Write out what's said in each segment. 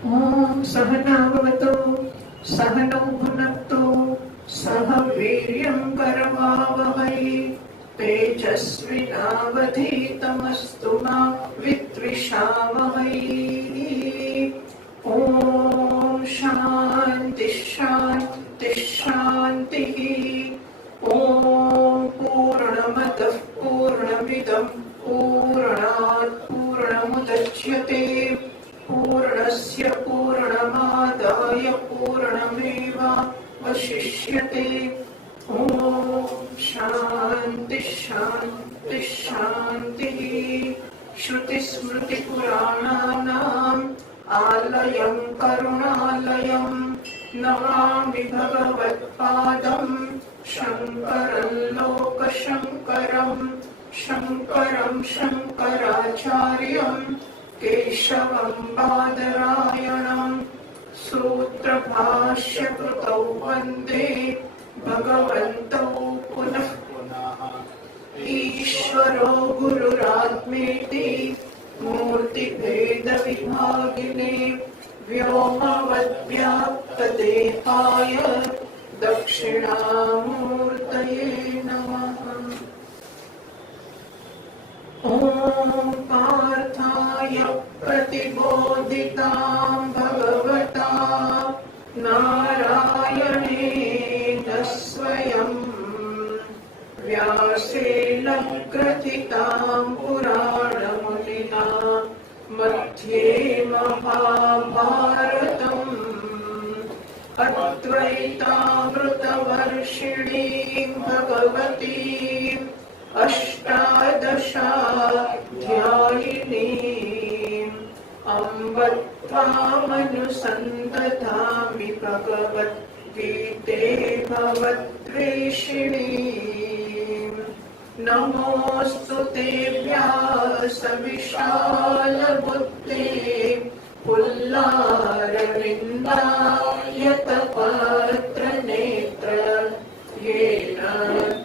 ॐ सहनाववतु सहनौ भुनक्तु सह वीर्यं करवावहै तेजस्विनावधीतमस्तु मा विद्विषावहै। ॐ शान्ति शान्ति शान्तिः। ॐ पूर्णमदः पूर्णमिदं पूर्णात् पूर्णमुदच्यते पूर्णस्य पूर्णमादाय पूर्णमेवावशिष्यते। ॐ शान्ति शान्ति शान्तिः। श्रुतिस्मृतिपुराणानाम् आलयं करुणालयं नमामि भगवत्पादं शङ्करं लोकशङ्करं शङ्करं शङ्कराचार्यं केशवं बादरायणं सूत्रभाष्यकृतौ वन्दे भगवन्तौ पुनः पुनः। ईश्वरो गुरुरात्मेति मूर्तिभेदविभागिने व्योमवद्व्याप्तदेहाय दक्षिणामूर्तये नमः। ॐ पार्थाय प्रतिबोधितां भगवता नारायणेन स्वयं व्यासेन ग्रथितां पुराणमुनिना मध्ये महाभारतम् अद्वैतामृतवर्षिणीं भगवतीम् अष्टादशाध्यायिनीम् अम्ब त्वामनुसन्ततामि भगवद्गीते भवद्वेषिणीम्। नमोऽस्तु ते व्यासविशालबुद्धे पुल्लारविन्दायतपत्रनेत्र येन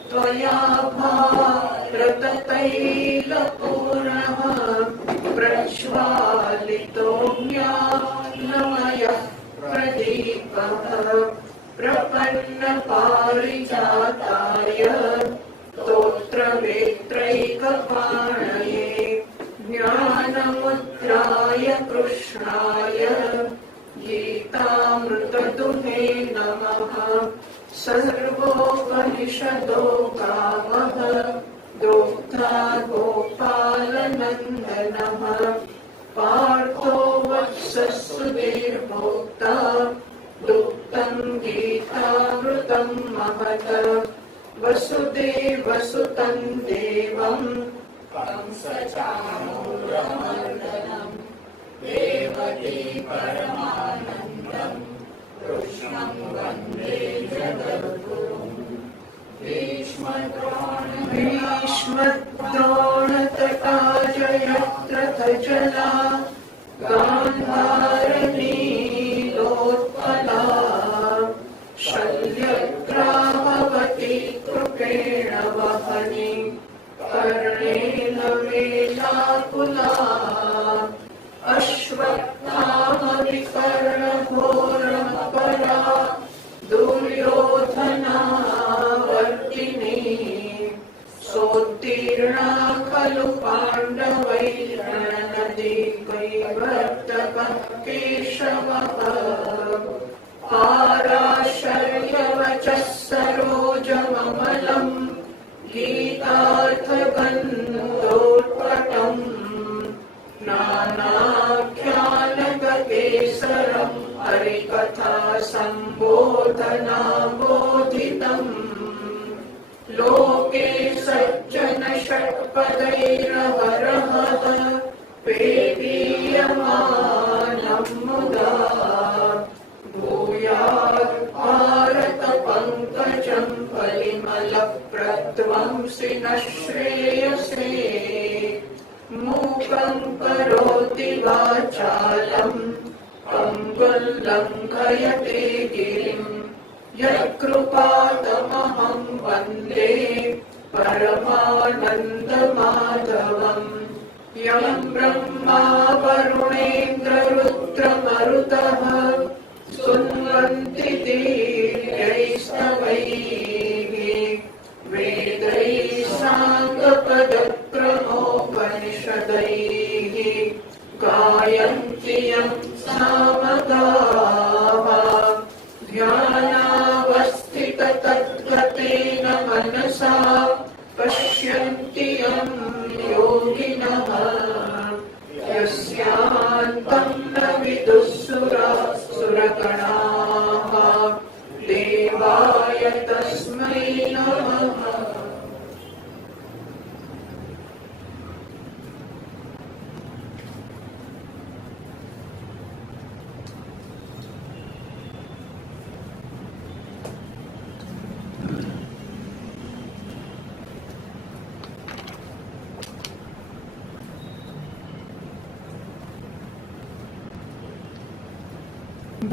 त्वया भारततैलपूर्णः प्रज्वालितो ज्ञानमयः प्रदीपः प्रपन्नपारिजाताय स्तोत्रवेत्रैकपाणये ज्ञानमुद्राय कृष्णाय गीतामृतदुहे नमः। सर्वोपनिषदो गावः दोग्धा गोपालनन्दनः पार्थो वत्ससुधीर्भोक्ता दुग्धं गीतामृतं महत्। वसुदेवसुतं देवं कंसचाणूरमर्दनं देवकी परमानन्दं कृष्णं वन्दे जगद्गुरुं। भीष्मद्रोणतटा जयद्रथजला गान्धारनीलोत्पला शल्यग्रामवती कृपेण वहनी कर्णेन वेलाकुला अश्वत्थामविकर्णघोरमपरा दुर्योधनावर्तिनी सोत्तीर्णा खलु पाण्डवैर्णनदीकैवर्तकः केशवः पाराशर्यवचः सरोजममलं गीतार्थगन्धोत्कटम् नानाख्यानगकेसरं हरिकथा सम्बोधनाबोधितम् लोके सज्जनषट्पदैरहरहः पेदीयमानं मुदा भूयात् भारतपङ्कजं परिमलप्रध्वंसिनः श्रेयसे। मूकं करोति वाचालं पङ्गुल्लङ्घयते गिरिं यत्कृपातमहं वन्दे परमानन्दमाधवम्। यं ब्रह्मा वरुणेन्द्ररुद्रमरुतः स्तुवन्ति दीर्घैस्तवैः वेदैः साङ्गपदक्रमोपनिषदैः गायन्ति यं सामगाः ध्यानावस्थिततद्गतेन मनसा पश्यन्ति यं योगिनः यस्यान्तं न विदुः सुरगणाः देवाय तस्मै नमः।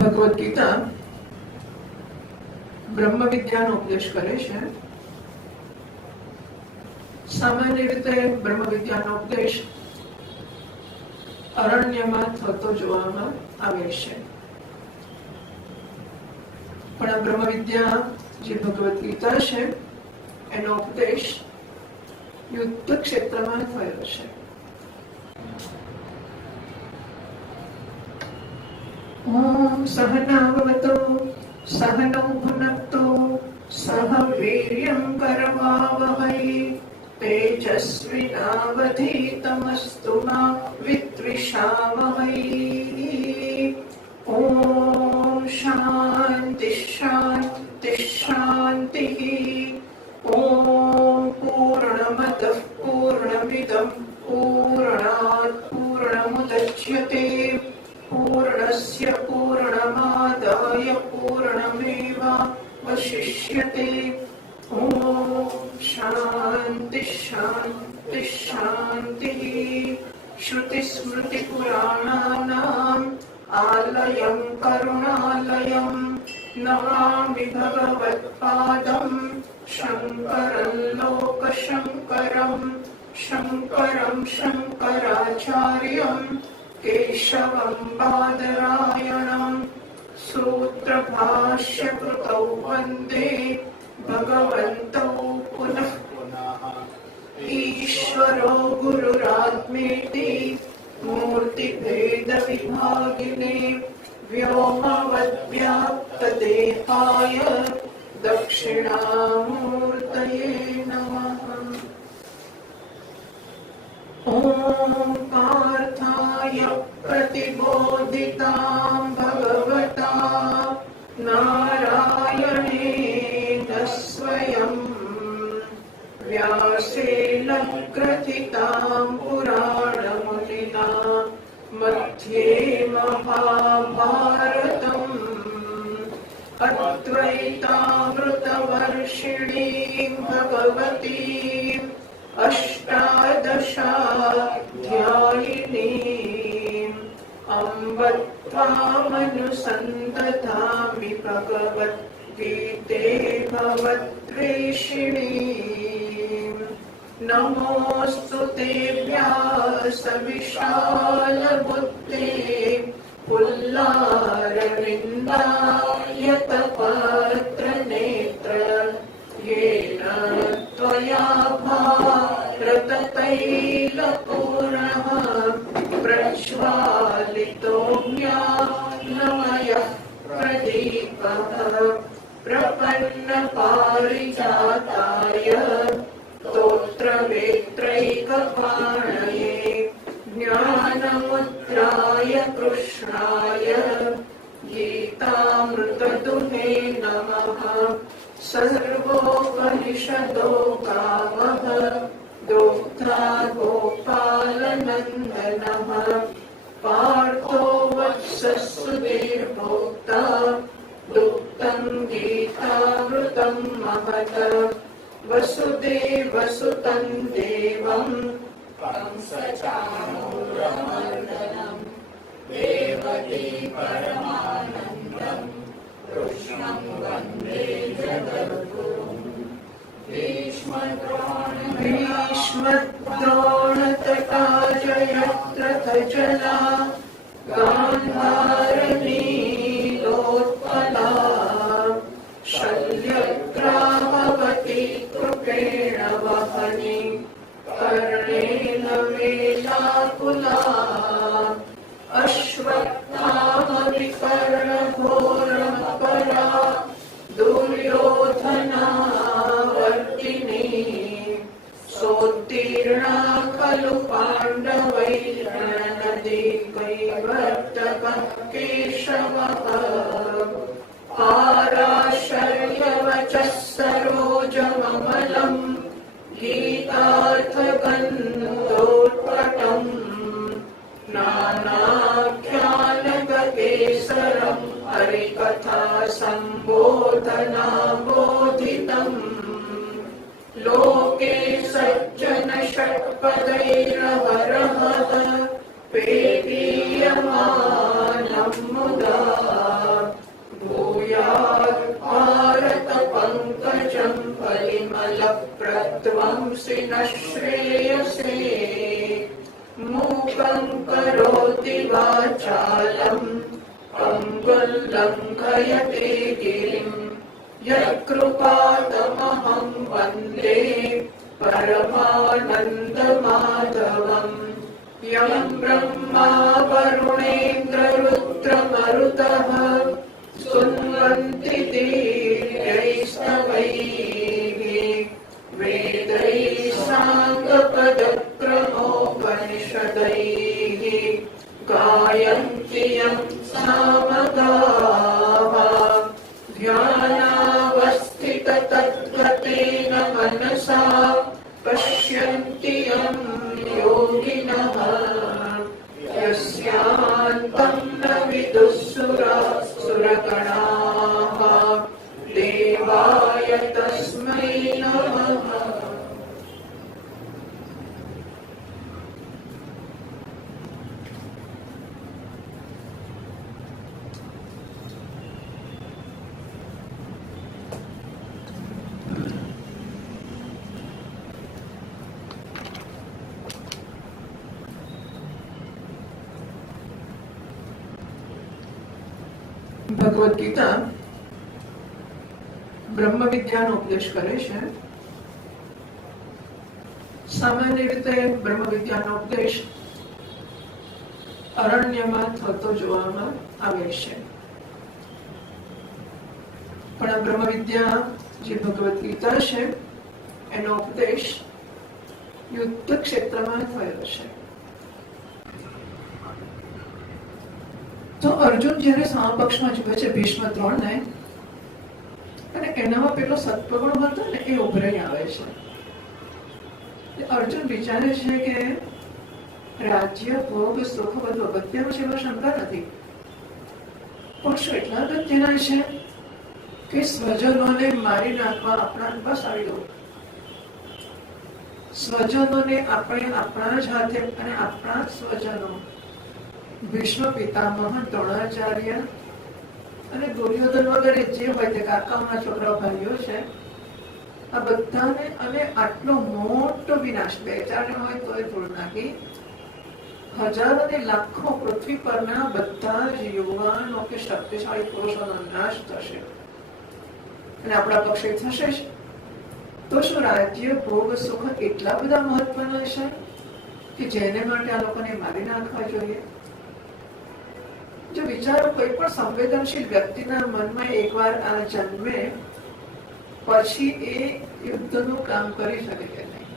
ભગવદ ગીતા બ્રહ્મ વિદ્યાનો ઉપદેશ કરે છે. સામાન્ય રીતે બ્રહ્મ વિદ્યાનો ઉપદેશ અરણ્યમાં થતો જોવામાં આવે છે, પણ આ બ્રહ્મ વિદ્યા જે ભગવદ ગીતા છે એનો ઉપદેશ યુદ્ધ ક્ષેત્રમાં થયો છે. ओम सहनाववतु सहनौ भुनक्तु सह वीर्यं करवावहै तेजस्विनावधीतमस्तु मा विद्विषावहै. ओम शांति शांति शांतिः. ओम पूर्णमदः पूर्णमिदं पूर्णात् पूर्णमुदच्यते पूर्णस्य पूर्णमादाय पूर्णमेवावशिष्यते. ओम शांति शांति शांतिः. श्रुतिस्मृतिपुराणानाम् आलयं करुणालयं नमामि भगवत्पादं शङ्करं लोकशङ्करं शङ्करं शङ्कराचार्यं केशवं बादरायणं सूत्रभाष्यकृतौ वन्दे भगवन्तौ पुनः पुनः. ईश्वरो गुरुरात्मेति मूर्तिभेदविभागिने व्योमवद्व्याप्तदेहाय दक्षिणामूर्तये नमः. ओम पार्थाय प्रतिबोधितां भगवता नारायणेन स्वयं व्यासेन ग्रथितां पुराणमुनिना मध्ये महाभारतम् अद्वैतामृतवर्षिणीं भगवतीम् अष्टादशाध्यायिनीम् अम्ब त्वामनुसन्ततामि भगवद्गीते भवद्वेषिणीम्. नमोऽस्तु ते व्यासविशालबुद्धे पुल्लारविन्दायतपात्रनेत्र येन त्वया भारततैलपूर्णः प्रज्वालितो ज्ञानमयः प्रदीपः प्रपन्नपारिजाताय स्तोत्रवेत्रैकपाणये ज्ञानमुद्राय कृष्णाय गीतामृतदुहे नमः. सर्वोपनिषदो गावः दुग्धा गोपालनन्दनः पार्थो वत्ससुधीर्भोक्ता दुग्धं गीतामृतं महत्. वसुदेवसुतं देवं कंसचाणूरमर्दनं देवकी परमानन्दं कृष्णं वन्दे जगद्गुरुं. भीष्मद्रोणतटा वक्त्रथजला गान्धारनीलोत्पला शल्यग्रामवती कृपेण वहनी कर्णेन वेलाकुला अश्वत्थामविकर्णघोरमपरा दुर्योधनावर्तिनी सोत्तीर्णा खलु पाण्डवैर्नदीकैवर्तकः केशवः पाराशर्यवचः सरोजममलम् गीतार्थगन्धोत्कटम् नानाख्यानगकेसरम् हरिकथा सम्बोधनाबोधितम् लोके सज्जन षट्पदैरहरहः पेदीयमानम् मुदा भूयात् भारत पङ्कजम् परिमलप्रध्वंसि न श्रेयसे मूकं करोति वाचालम् पङ्गुल्लङ्घयते गिरिम् यत्कृपातमहं वन्दे परमानन्दमाधवम् यं ब्रह्मा वरुणेन्द्ररुद्रमरुतः स्तुन्वन्ति दीर्घैस्तवैः वेदैः साङ्गपदक्रमोपनिषदैः गायन्ति यं सामगाः ध्यानावस्थिततद्गतेन मनसा पश्यन्ति यं योगिनः यस्यान्तं न विदुः सुरगणाः देवाय तस्मै नमः। ભગવદ ગીતા બ્રહ્મ વિદ્યાનો ઉપદેશ કરે છે. સામાન્ય રીતે બ્રહ્મ વિદ્યાનો ઉપદેશ અરણ્યમાં થતો જોવામાં આવે છે, પણ આ બ્રહ્મ વિદ્યા જે ભગવદ ગીતા છે એનો ઉપદેશ યુદ્ધ ક્ષેત્રમાં થયો છે. તો અર્જુન જયારે સામપક્ષમાં જુએ છે ભીષ્મ દ્રોણને, અને એનામાં પેલો સત્વગુણ હતો ને એ ઉભરાઈ આવે છે. અર્જુન વિચારે છે કે રાજ્ય ભોગ સુખ બધું અગત્યનું છે, એમાં શંકા નથી, પણ શું એટલા અગત્યના છે કે સ્વજનોને મારી નાખવા આપણા બસ આવી દો? સ્વજનોને આપણે આપણા જ હાથે, અને આપણા સ્વજનો ભીષ્મ પિતામહ, દ્રોણાચાર્ય અને દુર્યોધન વગેરે જે હોય તે કાકાઓના છોકરા ભાઈઓ છે, આ બધાને, અને આટલો મોટો વિનાશ, બે ચાર હોય તો એ ધૂળ નાખી હજારો ને લાખો પૃથ્વી પરના બધા જ યુવાનો કે શક્તિશાળી પુરુષોનો નાશ થશે, અને આપણા પક્ષે થશે જ. તો શું રાજ્ય ભોગ સુખ એટલા બધા મહત્વના છે કે જેને માટે આ લોકોને મારી નાખવા જોઈએ? જો વિચારો, કોઈ પણ સંવેદનશીલ વ્યક્તિના મનમાં એકવાર આ જન્મે પછી એ યુદ્ધનું કામ કરી શકે કે નહીં?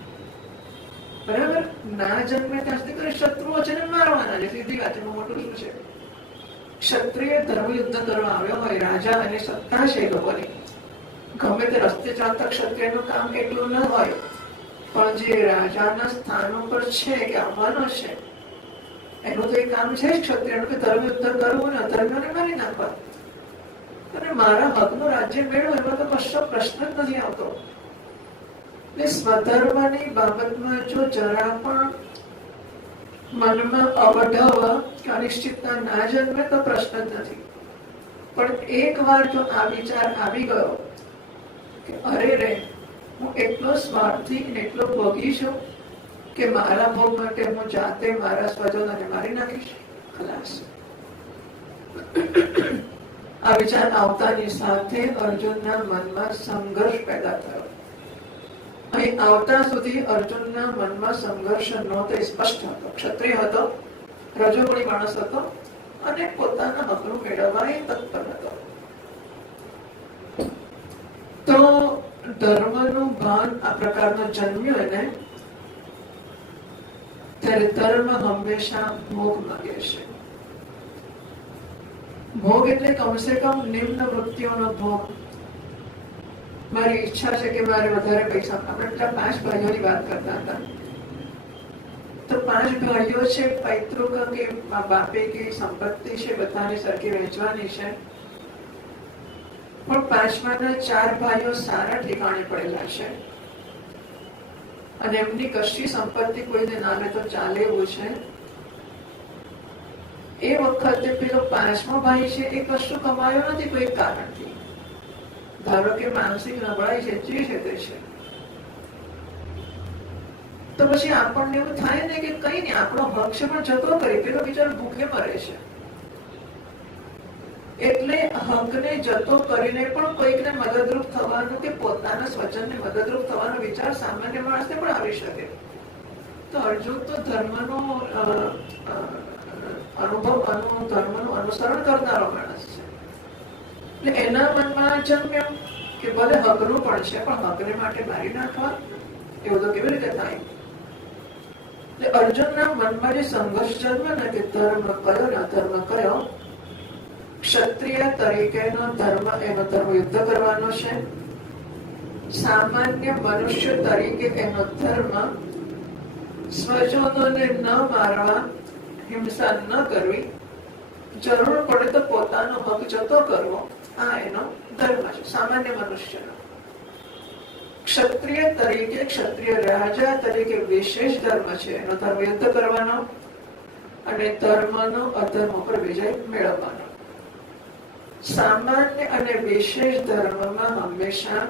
બરાબર, ના જન્મે ત્યાં સુધી કરી શત્રુઓ છે ને મારવાના છે, સીધી વાત. એમાં મોટું શું છે? ક્ષત્રિય ધર્મ યુદ્ધ કરવા આવ્યો હોય, રાજા અને સત્તા છે એ લોકોની, ગમે તે રસ્તે ચાલતા ક્ષત્રિયનું કામ એટલું ન હોય, પણ જે રાજાના સ્થાન ઉપર છે કે આવવાનો છે એનું તો એ કામ છે જ ક્ષત્રિયનું કે ધર્મ યુદ્ધ કરવું ને અધર્મને મારી નાખવા, અને મારા હકનું રાજ્ય મેળવું, એમાં તો કશો પ્રશ્ન જ નથી આવતો. એટલે સ્વધર્મની બાબતમાં જો જરા પણ મનમાં અવઢવ કે અનિશ્ચિતતા ના જન્મે તો પ્રશ્ન જ નથી. પણ એક વાર જો આ વિચાર આવી ગયો કે અરે રે, હું એટલો સ્વાર્થી ને એટલો ભોગી છું કે મારા ભોગ માટે હું જાતે મારા સ્વજનોને મારી નાખીશ? ખલાસ. આ વિચાર આવતાની સાથે અર્જુનના મનમાં સંઘર્ષ પેદા થયો. અહીં આવતા સુધી અર્જુનના મનમાં સંઘર્ષ નહોતો, સ્પષ્ટ હતો. ક્ષત્રિય હતો, રજોગુણી માણસ હતો અને પોતાના હકનું મેળવવા એ તત્પર હતો. તો ધર્મનું ભાન આ પ્રકારનું જન્મ્યું એને, ત્યારે ધર્મ હંમેશા ભોગ માંગે છે. ભોગ એટલે કમસે કમ નિમ્ન વૃત્તિઓનો ભોગ. મારી ઈચ્છા છે કે મારે વધારે પૈસા, આપણે પેલા 5 ભાઈઓની વાત કરતા હતા, તો 5 ભાઈઓ છે, પૈતૃક કે બાપે કે સંપત્તિ છે બધાની સરખી વહેંચવાની છે, પણ 5માના 4 ભાઈઓ સારા ઠેકાણે પડેલા છે અને એમની કશી સંપત્તિ કોઈને નામે તો ચાલે એવું છે. એ વખતે પેલો 5મો ભાઈ છે એ કશું કમાયો નથી કોઈ કારણથી, ધારો કે માનસિક નબળાઈ છે, જે છે તે છે, તો પછી આપણને એવું થાય ને કે કઈ નહીં, આપણો હક છે પણ જતો કરી, પેલો બિચારો ભૂખે મરે છે. એટલે હકને જતો કરીને પણ કોઈકને મદદરૂપ થવાનું કે પોતાના સ્વજનને મદદરૂપ થવાનો વિચાર સામાન્ય માણસને પણ આવી શકે. તો અર્જુન તો ધર્મનો ધર્મનું અનુસરણ કરનારો માણસ છે. એટલે એના મનમાં જન્મ્યો કે ભલે હકનું પણ છે પણ હકને માટે મારી નાખવા, એવું તો કેવી રીતે થાય? એટલે અર્જુનના મનમાં જે સંઘર્ષ જન્મે ને કે ધર્મ કયો ને અધર્મ કયો, ક્ષત્રિય તરીકેનો ધર્મ, એનો ધર્મ યુદ્ધ કરવાનો છે. સામાન્ય મનુષ્ય તરીકે એનો ધર્મ સ્વજનોને ન મારવા, હિંસા ન કરવી, જરૂર પડે તો પોતાનો હક જતો કરવો, આ એનો ધર્મ છે સામાન્ય મનુષ્યનો. ક્ષત્રિય તરીકે, ક્ષત્રિય રાજા તરીકે વિશેષ ધર્મ છે, એનો ધર્મ યુદ્ધ કરવાનો અને ધર્મનો અધર્મ પર વિજય મેળવવાનો. સામાન્ય અને વિશેષ ધર્મમાં હંમેશા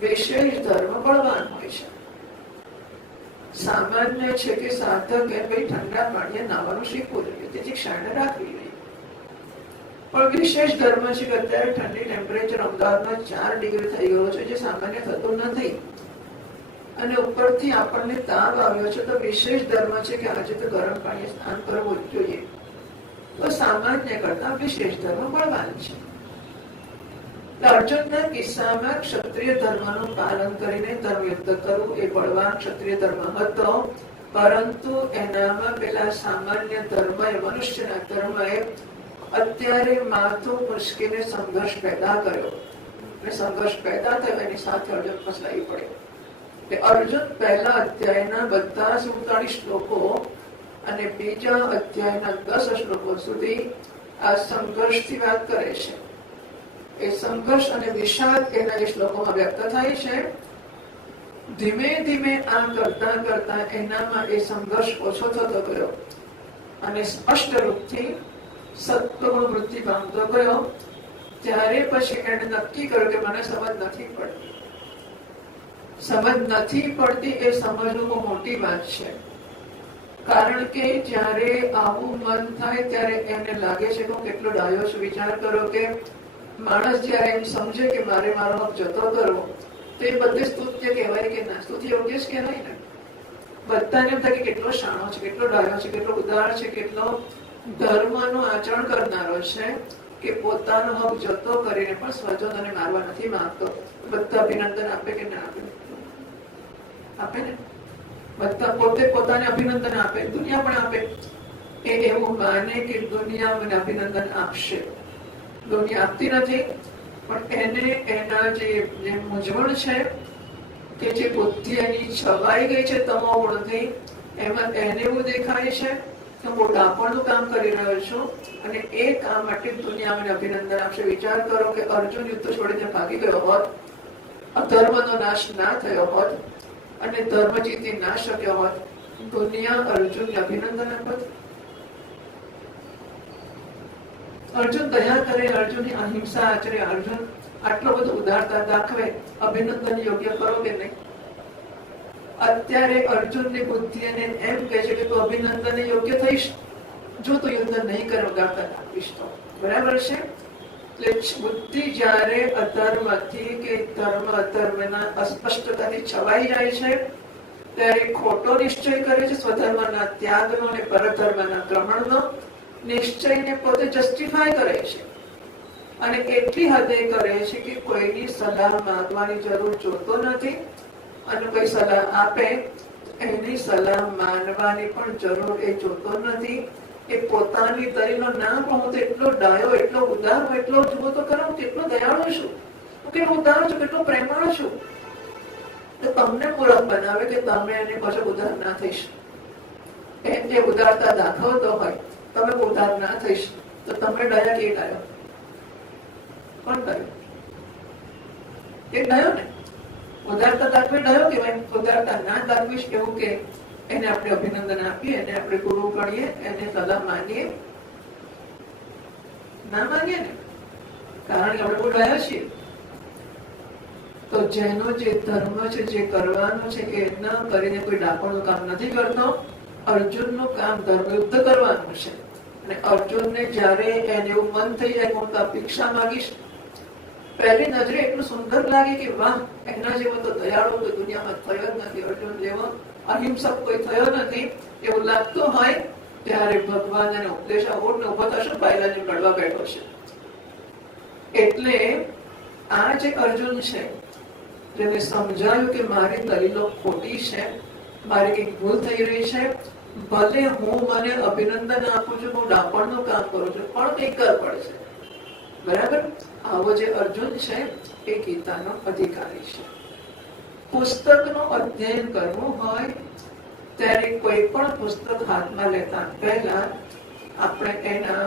વિશેષ ધર્મ બળવાન હોય છે. સામાન્ય છે કે સાધકે ભાઈ ઠંડા પાણીએ નાવાનું શીખવું જોઈએ, તેથી ક્ષારને રાખવી જોઈએ. પણ વિશેષ ધર્મ છે કે અત્યારે ઠંડી ટેમ્પરેચર અમદાવાદમાં 4 ડિગ્રી થઈ ગયો છે, જે સામાન્ય થતું નથી, અને ઉપરથી આપણને તાવ આવ્યો છે, તો વિશેષ ધર્મ છે કે આજે તો ગરમ પાણીએ સ્નાન કરવું જોઈએ. તો સામાન્ય કરતા વિશેષ ધર્મ બળવાન છે. અર્જુનના કિસ્સામાં ક્ષત્રિય ધર્મનું પાલન કરીને ધર્મ યુદ્ધ કરવું એ બળવાન ક્ષત્રિય ધર્મ હતો, પરંતુ એનામાં પેલા સામાન્ય ધર્મ, મનુષ્યના ધર્મએ અત્યારે માથું મુશ્કેલે સંઘર્ષ પેદા કર્યો. સંઘર્ષ પેદા થયો એની સાથે અર્જુન ફસાઈ પડ્યો. અર્જુન પહેલા અધ્યાયના બધા 47 શ્લોકો અને બીજા અધ્યાયના 10 શ્લોકો સુધી આ સંઘર્ષથી વાત કરે છે. એ સંઘર્ષ અને વિષાદ એના જે શ્લોકોમાં વ્યક્ત થાય છે. ધીમે ધીમે આ કરતા કરતા એનામાં એ સંઘર્ષ ઓછો થતો ગયો અને સ્પષ્ટ રૂપથી સત્વગુણ વૃદ્ધિ પામતો ગયો. ત્યારે પછી એને નક્કી કર્યું કે મને સમજ નથી પડતી. સમજ નથી પડતી એ સમજવું બહુ મોટી વાત છે, કારણ કે જ્યારે આવું મન થાય ત્યારે એને લાગે છે કે હું કેટલો ડાયો છું. વિચાર કરો કે માણસ જયારે એમ સમજે કે મારે મારો હક જતો કરવો, તો એ બધે સ્તુત્ય કહેવાય કે ના? સ્તુતિ યોગ્ય જ કહેવાય ને. બધાને એમ થાય કે કેટલો શાણો છે, કેટલો ડાયો છે, કેટલો ઉદાર છે, કેટલો ધર્મનું આચરણ કરનારો છે, કે પોતાનો હક જતો કરીને પણ સ્વજનોને મારવા નથી માંગતો. બધા અભિનંદન આપે કે ના આપે? આપે ને. બધા પોતે પોતાને અભિનંદન આપે, દુનિયા પણ આપે. એ એવું માને કે દુનિયા મને અભિનંદન આપશે. દુનિયા આપતી નથી, પણ એને એના જે મૂંઝવણ છે કે જે બુદ્ધિ એની છવાઈ ગઈ છે તમો ગુણથી, એમાં એને એવું દેખાય છે કે હું ડાપણનું કામ કરી રહ્યો છું અને એ કામ માટે દુનિયા મને અભિનંદન આપશે. વિચાર કરો કે અર્જુન યુદ્ધ છોડીને ભાગી ગયો હોત, અધર્મનો નાશ ના થયો હોત અને ધર્મ જીતી ના શક્યો હોત, દુનિયા અર્જુનને અભિનંદન આપત? અર્જુન દયા કરે, અર્જુનની અહિંસા આચરે, અર્જુન આટલો બધો ઉદારતા દાખવે, અભિનંદન યોગ્ય કરો કે નહીં? અત્યારે અર્જુનની બુદ્ધિ એને એમ કહે છે કે તું અભિનંદનને યોગ્ય થઈશ જો તું યુદ્ધ નહીં કરો ગાતા આપીશ તો. બરાબર છે? એટલે બુદ્ધિ જ્યારે અધર્મથી કે ધર્મ અધર્મના અસ્પષ્ટતાથી છવાઈ જાય છે ત્યારે ખોટો નિશ્ચય કરે છે, સ્વધર્મના ત્યાગનો અને પરધર્મના ગ્રહણનો નિશ્ચયને પોતે જસ્ટિફાય કરે છે અને એટલી હદે કરે છે કે કોઈની સલાહ માંગવાની જરૂર જોતો નથી અને કોઈ સલાહ આપે એની સલાહ માનવાની પણ જરૂર એ જોતો નથી. એ પોતાની દલીલો ના પણ હું તો એટલો ડાયો, એટલો ઉદાર, એટલો જુઓ તો ખરો કેટલો દયાળુ છું, હું કેટલો ઉદાર છું, કેટલો પ્રેમાળ છું. તો તમને મૂર્ખ બનાવે કે તમે એની પાછળ ઉદાર ના થઈશ. એમ જે ઉદારતા દાખવતો હોય તમે ઉદાર ના થઈશ તો તમે ડાયા કે ડાયો? કોણ ડાયો? એ ડાયો ને. ઉદારતા દાખવે ડાયો કહેવાય. ઉદારતા ના દાખવીશ એવું કે એને આપણે અભિનંદન આપીએ, એને આપણે ગુરુ ગણીએ, એને સલાહ માનીએ? ના માનીએ ને, કારણ કે આપણે બહુ ડાયા છીએ. તો જેનો જે ધર્મ છે, જે કરવાનું છે કે ન કરીને કોઈ ડાપણનું કામ નથી કરતો. અર્જુનનું કામ ધર્મયુદ્ધ કરવાનું છે અને અર્જુનને જ્યારે એને એવું મન થઈ જાય હું તો ભિક્ષા માંગીશ, પહેલી નજરે એટલું સુંદર લાગે કે વાહ, એના જેવો તો દયાળુ કોઈ દુનિયામાં થયો જ નથી, અર્જુન જેવો અહિંસક કોઈ થયો નથી એવું લાગતું હોય ત્યારે ભગવાન એને ઉપદેશ ઓટને ઉભો થશે, પાયલાને લડવા બેઠો છે. એટલે આ જે અર્જુન છે જેને સમજાયું કે મારી દલીલો ખોટી છે, મારી કઈક ભૂલ થઈ રહી છે, ભલે હું મને અભિનંદન આપું છું, હું ડાપણનું કામ કરું છું, પણ કંઈક કર પડશે. બરાબર? આવો જે અર્જુન છે એ ગીતાનો અધિકારી છે. પુસ્તકનું અધ્યયન કરવું હોય ત્યારે કોઈ પણ પુસ્તક હાથમાં લેતા પહેલા આપણે એના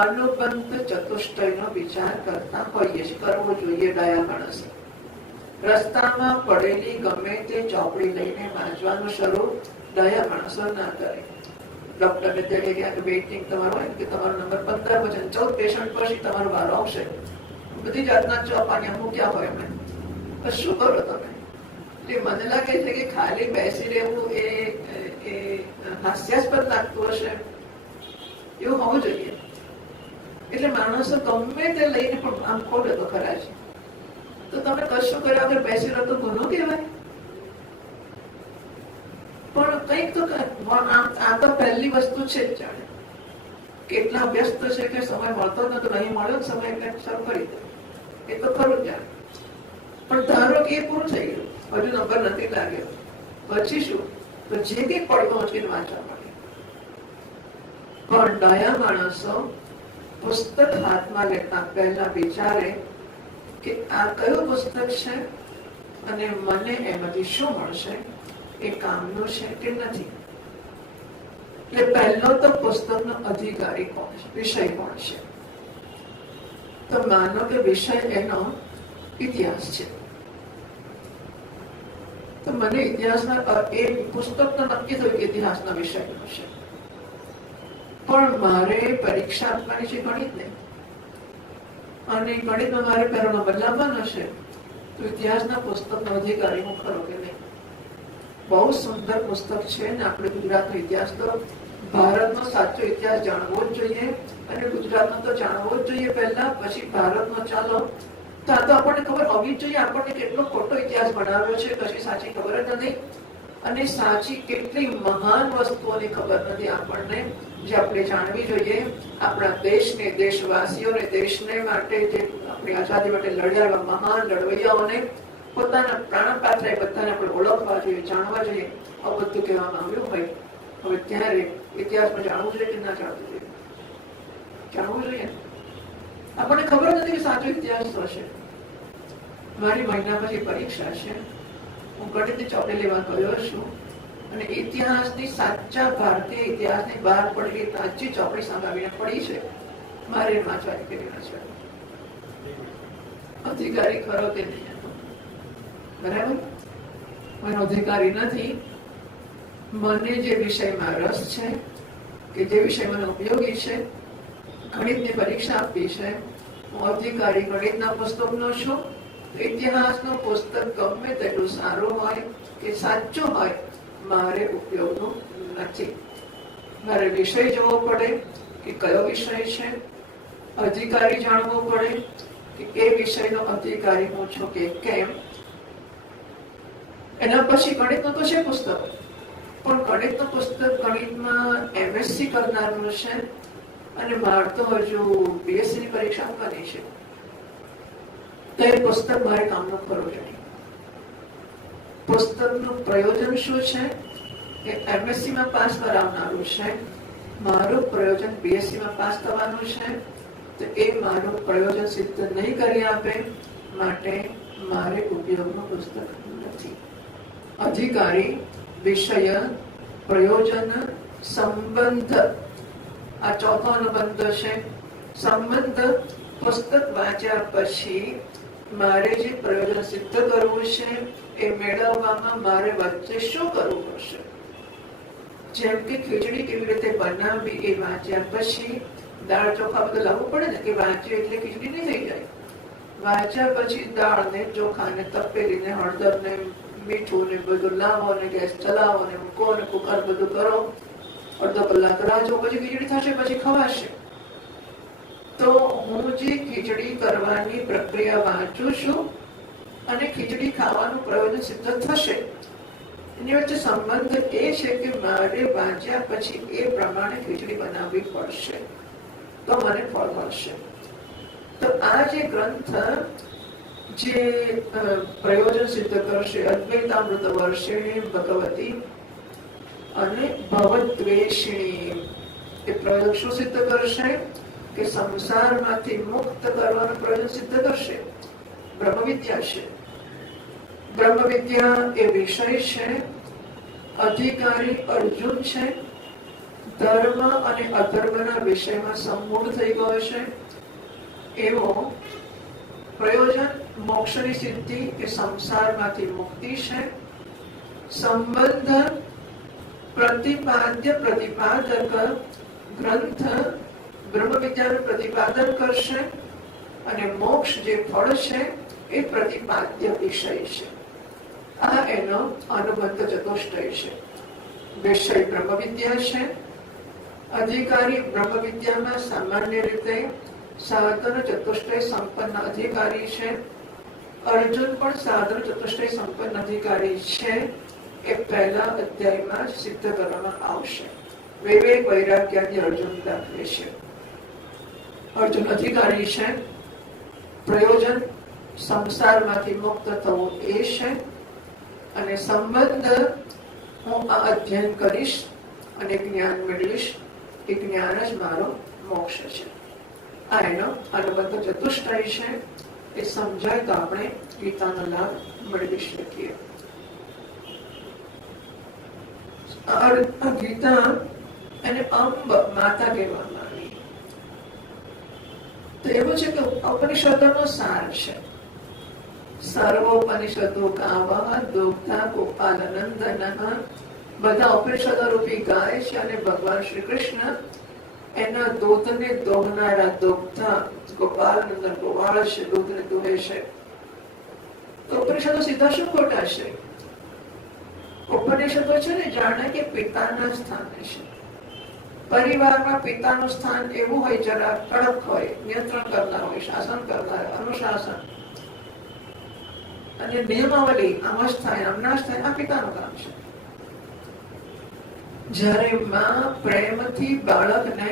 અનુબંધ ચતુષ્ટયનો વિચાર કરતા હોઈએ છીએ. કરવો જોઈએ ડાયા માણસે. રસ્તામાં પડેલી ગમે તે ચોપડી લઈને વાંચવાનું શરૂ ડાયા માણસો ના કરે. ડોક્ટરને તેડે ગયા કે વેઇટિંગ તમારો હોય કે તમારો નંબર 15 પછી 14 પેશન્ટ પછી તમારો વારો આવશે, બધી જાતના ચોપાની મૂક્યા હોય એમને, તો શું કરો તમે? મને લાગે છે કે ખાલી બેસી રહેવું એ હાસ્યાસ્પદ લાગતું હશે, એવું હોવું જોઈએ. એટલે માણસો ગમે તે લઈને પણ આમ ખોલે તો ખરા છે. તો તમે કશું કર્યા વગર બેસી રહો તો ગુનો કહેવાય? પણ કંઈક તો આ તો પહેલી વસ્તુ છે જ. જાણે કેટલા વ્યસ્ત છે કે સમય મળતો નતો, નહીં મળ્યો સમય એટલે શરૂ કરી દે, એ તો ખરું જ. જાણે પણ ધારો કે એ પૂરું થઈ ગયું, હજુ નંબર નથી લાગ્યો, પછી શું? તો જે કંઈક પડતો મુશ્કેલ વાંચવા માટે. પણ ડાયા માણસો પુસ્તક હાથમાં લેતા પહેલા વિચારે કે આ કયું પુસ્તક છે અને મને એમાંથી શું મળશે, એ કામનું છે કે નથી. એટલે પહેલો તો પુસ્તકનો અધિકારી કોણ છે, વિષય કોણ છે? તો માનો કે વિષય એનો ઇતિહાસ છે, તો મને ઇતિહાસના એ પુસ્તક તો નક્કી થયું કે ઇતિહાસના વિષયનો છે, પણ મારે પરીક્ષા આપવાની છે ગણિતને, અને ગણિતમાં મારે પહેલો નંબર લાવવાનો છે, તો ઇતિહાસના પુસ્તકનો અધિકારી હું ખરો કે નહીં? બહુ સુંદર પુસ્તક છે ને આપણે ગુજરાતનો ઇતિહાસ તો ભારતનો સાચો ઇતિહાસ જાણવો જ જોઈએ અને ગુજરાતનો તો જાણવો જ જોઈએ પહેલા, પછી ભારતનો. ચાલો તો આ તો આપણને ખબર હોવી જ જોઈએ આપણને કેટલો ખોટો ઇતિહાસ બનાવ્યો છે, કશી સાચી ખબર જ નથી, અને સાચી કેટલી મહાન વસ્તુઓની ખબર નથી આપણને, જે આપણે જાણવી જોઈએ. આપણા દેશને, દેશવાસીઓને, દેશને માટે જે આપણી આઝાદી માટે લડ્યા એવા મહાન લડવૈયાઓને પોતાના પ્રાણપાત્ર એ બધાને આપણે ઓળખવા જોઈએ, જાણવા જોઈએ. આવું બધું કહેવામાં આવ્યું હોય હવે ત્યારે ઇતિહાસમાં જાણવું જોઈએ કે ના જાણવું જોઈએ? જાણવું જોઈએ. આપણને ખબર નથી કે સાચો ઇતિહાસ શું છે. મારી મહિના પછી પરીક્ષા છે, હું ગણિતની ચોપડી લેવા ગયો છું અને ઇતિહાસની સાચા ભારતીય ઇતિહાસની બહાર પડેલી સાચી ચોપડી સાંભળીને પડી છે, મારે વાંચવાની કરી છે. અધિકારી ખરો કે નહીં? બરાબર? મને અધિકારી નથી. મને જે વિષયમાં રસ છે કે જે વિષય મને ઉપયોગી છે, ગણિતની પરીક્ષા આપવી છે, હું અધિકારી ગણિતના પુસ્તકનો છું ઇતિહાસનું પુસ્તક ગમે તેટલું સારું હોય કે સાચું હોય, મારે ઉપયોગનું નથી. મારે વિષય જોવો પડે કે કયો વિષય છે, અધિકારી જાણવો પડે કે એ વિષયનો અધિકારી હું છું કે કેમ. એના પછી ગણિતનું તો છે પુસ્તક, પણ ગણિતનું પુસ્તક ગણિતમાં એમએસસી કરનારનું છે અને મારે તો હજુ બીએસસી ની પરીક્ષા આપવાની છે. તો એ પુસ્તક મારે કામનું કરવું જોઈએ. પુસ્તકનું પ્રયોજન શું છે? એ એમએસસી માં પાસ કરાવનારું છે. મારું પ્રયોજન બીએસસી માં પાસ થવાનું છે. તો એ મારું પ્રયોજન સિદ્ધ નહીં કરી આપે, માટે મારે ઉપયોગનું પુસ્તક નથી. અધિકારી, વિષય, પ્રયોજન, સંબંધ, આ ચોથો અનુબંધ છે. સંબંધ પુસ્તક વાંચ્યા પછી મારે જે પ્રયોજન સિદ્ધ કરવું છે એ મેળવવામાં મારે વચ્ચે શું કરવું પડશે. જેમ કે ખીચડી કેવી રીતે બનાવવી એ વાંચ્યા પછી દાળ ચોખા બધું લાવવું પડે ને, કે વાંચ્યું એટલે ખીચડી નહીં થઈ જાય. વાંચ્યા પછી દાળ ને ચોખા ને તપેલી ને હળદર ને મીઠું ને બધું લાવો ને ગેસ ચલાવો ને મૂકો ને કુકર બધું કરો, અડધો કલાક રાહ જો, પછી ખીચડી થશે, પછી ખવાશે. તો હું જે ખીચડી કરવાની પ્રક્રિયા વાંચું છું અને ખીચડી ખાવાનું પ્રયોજન સિદ્ધ થશે, એની વચ્ચે સંબંધ એ છે કે મારે વાંચ્યા પછી એ પ્રમાણે ખીચડી બનાવવી પડશે, તો મને ફળ મળશે. તો આ જે ગ્રંથ જે પ્રયોજન સિદ્ધ કરશે, અદ્વૈતામૃત વર્ષિણી ભગવતી અને ભવદ્વેષિણી, એ પ્રયોજન શું સિદ્ધ કરશે કે સંસારમાંથી મુક્ત કરવાનું પ્રયોજન સિદ્ધ કરશે. બ્રહ્મ વિદ્યા છે. બ્રહ્મ વિદ્યા એ વિષય છે. અધિકારી અર્જુન છે. ધર્મ અને અધર્મના વિષયમાં સંમૂળ થઈ ગયો છે. એવો પ્રયોજન મોક્ષની સિદ્ધિ કે સંસારમાંથી મુક્તિ છે. સંબંધ પ્રતિપાદ્ય પ્રતિપાદક ગ્રંથ બ્રહ્મ વિદ્યાનું પ્રતિપાદન કરશે અને મોક્ષ જે ફળ છે એ પ્રતિપાદ્ય વિષય છે. આ એનો અનુબંધ ચતુષ્ટય છે. વિષય બ્રહ્મ વિદ્યા છે. અધિકારી બ્રહ્મ વિદ્યામાં સામાન્ય રીતે સાધન ચતુષ્ટય સંપન્ન અધિકારી છે. અર્જુન પણ સાધન ચતુષ્ટય સંપન્ન અધિકારી છે. એ પહેલા અધ્યાયમાં જ સિદ્ધ કરવામાં આવશે. વિવેક વૈરાગ્યાથી અર્જુન દાખલે છે. અર્જુન અધિકારી છે. પ્રયોજન સંસારમાંથી મુક્ત થવું એ છે. અને સંબંધ હું આ અધ્યયન કરીશ અને જ્ઞાન મેળવીશ, એ જ્ઞાન જ મારો મોક્ષ છે. આ એનો અનુબંધ ચતુષ્ટય છે. એ સમજાય તો આપણે ગીતાનો લાભ મેળવી શકીએ. ગીતા એને અંબ માતા કહેવામાં આવી. તો એવું છે કે ઉપનિષદોનો સાર છે. સર્વોપનિષદો ગાવઃ દુગ્ધા ગોપાલનંદનઃ. બધા ઉપનિષદો રૂપી ગાય છે અને ભગવાન શ્રી કૃષ્ણ એના દૂધને દોહનારા દુગ્ધા ગોપાલનંદન ગોવાળ છે, દૂધને દોહે છે. તો ઉપનિષદો સીધા શું ખોટા છે? ઉપનિષદો છે ને જાણે કે પિતાના સ્થાને છે. પરિવારમાં પિતાનું સ્થાન એવું હોય, જરા કડક હોય, નિયંત્રણ કરનાર હોય, શાસન કરનાર, અનુશાસન અને નિયમાવલી આમ જ થાય, આમ ના જ થાય. આ પિતાનું કામ છે. જ્યારે માં પ્રેમથી બાળકને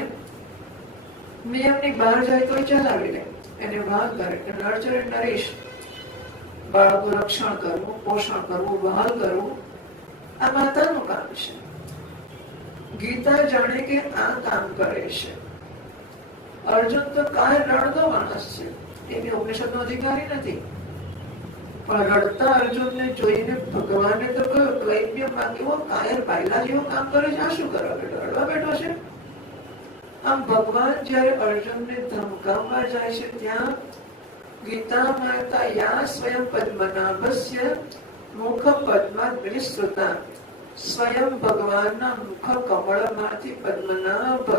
નિયમની બહાર જાય તો ચલાવી લે, એને વાહ કરે, નર્ચર એન્ડ નરીશ, બાળકનું રક્ષણ કરવું, પોષણ કરવું, વહાલ કરવું, આ માતાનું કામ છે. ગીતા જાણે કે આ કામ કરે છે. અર્જુન તો કાય રડતો માણસ છે, એની ઉપનિષદનો અધિકારી નથી. પણ રડતા અર્જુનને જોઈને ભગવાને તો કહ્યું, ક્લૈબ્યમાં કેવો કાયર પાયલા જેવો કામ કરે છે, આ શું કરવા બેઠો? રડવા બેઠો છે. આમ ભગવાન જયારે અર્જુનને ધમકાવવા જાય છે ત્યાં ગીતા માતા યા સ્વયં પદ્મનાભસ્ય મુખ પદ્માત વિનિસૃતા. સ્વયં ભગવાનના મુખ કમળમાંથી પદ્મનાભ,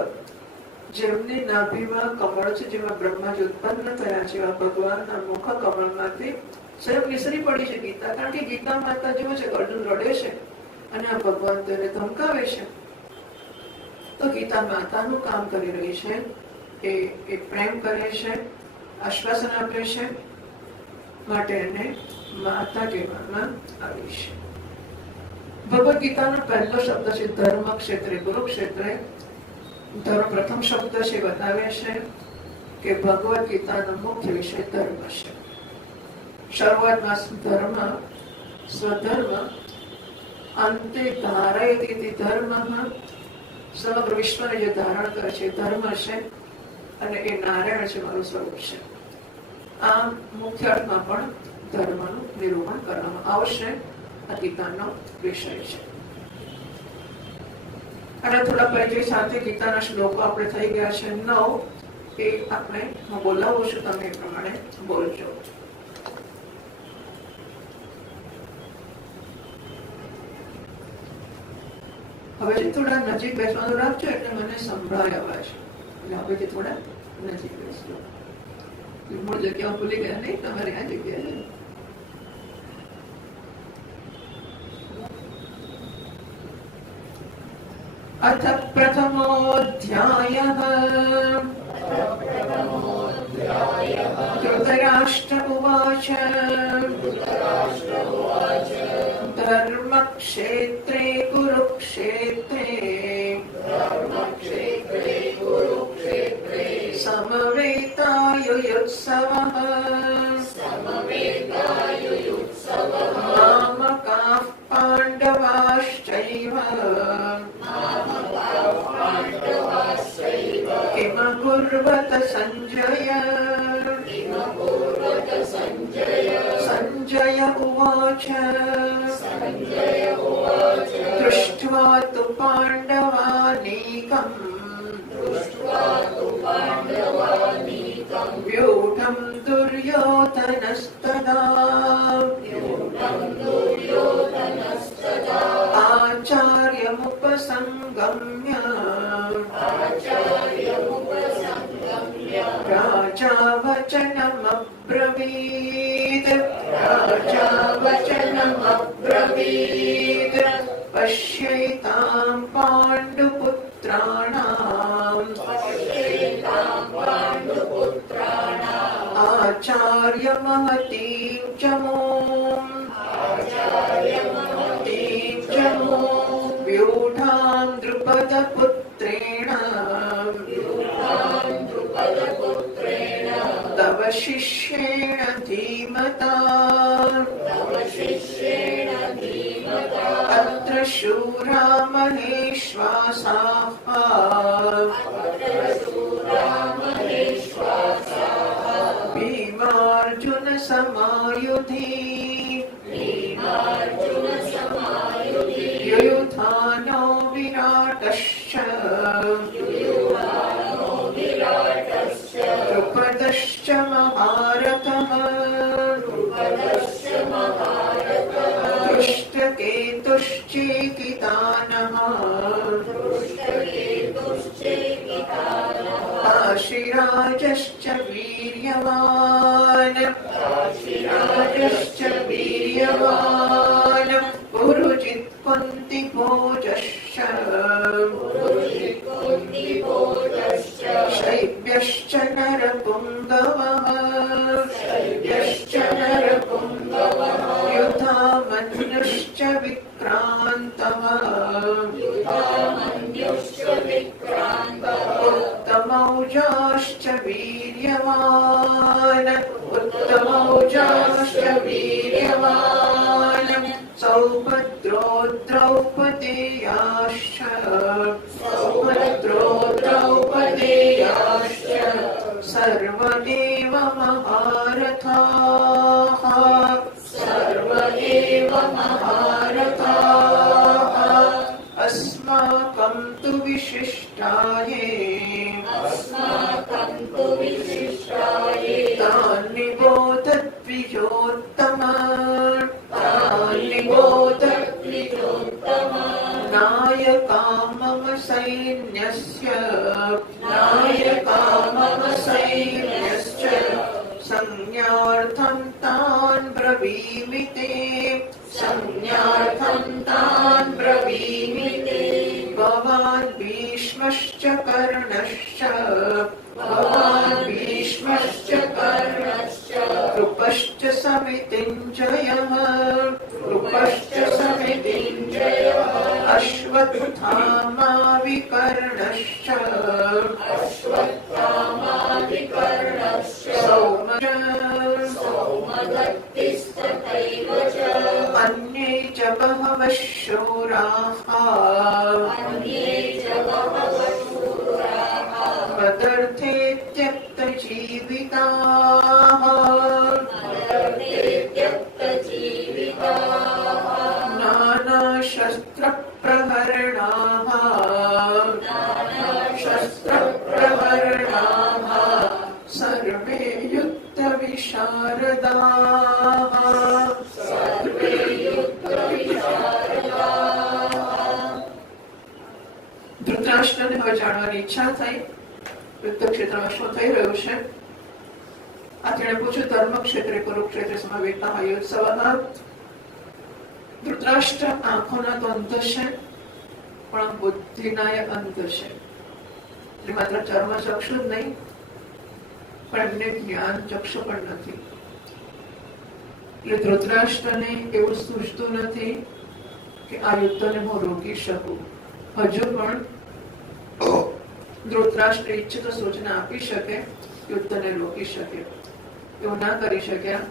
જેમની નાભીમાં કમળ છે, જેમાં બ્રહ્માજી ઉત્પન્ન થયા છે, એવા ભગવાનના મુખ કમળમાંથી સ્વયં નિસરી પડી છે ગીતા, કારણ કે ગીતા માતા જેવું છે, અર્જુન રડે છે અને આ ભગવાન તેને ધમકાવે છે. તો ગીતા માતાનું કામ કરી રહી છે, એ પ્રેમ કરે છે, આશ્વાસન આપે છે, માટે એને માતા કહેવામાં આવી છે. ભગવદ ગીતાનો પહેલો શબ્દ છે ધર્મ ક્ષેત્રે, કુરુક્ષેત્રે. ધર્મ પ્રથમ શબ્દ છે, બતાવે છે કે ભગવદ ગીતાનો મુખ્ય વિષય ધર્મ છે. શરૂઆતમાં ધર્મ, સ્વધર્મ, અંતે ધારયતિ ધર્મ, સમગ્ર વિશ્વને જે ધારણ કરે છે ધર્મ છે, અને એ નારાયણ છે, મારું સ્વરૂપ છે. આ મુખ્ય અર્થમાં પણ ધર્મનું નિરૂપણ કરવામાં આવશે. આ ગીતાનો વિષય છે. અને થોડા પરિચય સાથે ગીતાના શ્લોકો આપણે થઈ ગયા છે 9. એ આપણે હું બોલાવું છું, તમે એ પ્રમાણે બોલજો. હવે થોડા નજીક બેસવાનું રાખજો, એટલે મને સંભળાય અવાજ. એટલે હવે થોડા નજીક બેસજો. મૂળ જગ્યાઓ ભૂલી ગયા નહીં, તમારે આ જગ્યા છે. अथ प्रथमोऽध्यायः धृतराष्ट्र उवाच धर्मक्षेत्रे कुरुक्षेत्रे समवेतायुयुत्सवः मामकाः पाण्डवाश्चैव किमकुर्वत सञ्जय सञ्जय उवाच दृष्ट्वा तु पाण्डवानीकम् व्यूढं दुर्योधनस्तदा आचार्यमुपसंगम्य राजा वचनमब्रवीत् पश्यैतां पाण्डुपुत्राणाम् आचार्य महतीं च मूम् व्यूढां द्रुपदपुत्रेण तव शिष्येण धीमता अत्र शूरा महेश्वासाः भीमार्जुन समायुधि युयुधानो विराटश्च द्रुपदश्च महारथः दृष्टकेतुश्चेकितानः काशीराजश्च वीर्यवान् पुरुजित् कुन्तिभोजश्च शैब्यश्च नरपुङ्गवः युधामन्युश्च विक्रान्तः उत्तमौजाश्च वीर्यवान् सौभद्रो द्रौपदेयाश्च सर्वदेव महारथाः अस्माकं तु विशिष्टाये तान् निबोध द्विजोत्तमा नायका मम सैन्यस्य संज्ञार्थं तान् ब्रवीमि કર્ણશ્ચ ભવાન ભીષ્મશ્ચ કર્ણશ્ચ કૃપશ્ચ સમિતિંજયઃ અશ્વત્થામા વિકર્ણશ્ચ अन्ये च बहवः शूराः मदर्थे त्यक्तजीविताः नानाशस्त्रप्रहरणाः सर्वे युद्धविशारदाः ધૃતરાષ્ટ્રને હવે જાણવાની ઈચ્છા થઈ યુદ્ધ ક્ષેત્રમાં શું થઈ રહ્યું છે. આ તેણે પૂછ્યું ધર્મ ક્ષેત્રે કુરુક્ષેત્રે સમવેતઃ યુત્સવઃ. ધૃતરાષ્ટ્ર આંખોના તો અંધ છે પણ બુદ્ધિના અંધ છે. એટલે માત્ર ચર્મ ચક્ષુ જ નહીં પણ એમને જ્ઞાન ચક્ષુ પણ નથી. એટલે ધૃતરાષ્ટ્રને એવું સૂચતું નથી કે આ યુદ્ધને હું રોકી શકું. હજુ પણ ધૃતરાષ્ટ્ર ઈચ્છે તો સૂચના આપી શકે, યુદ્ધને રોકી શકે. એવું ના કરી શક્યા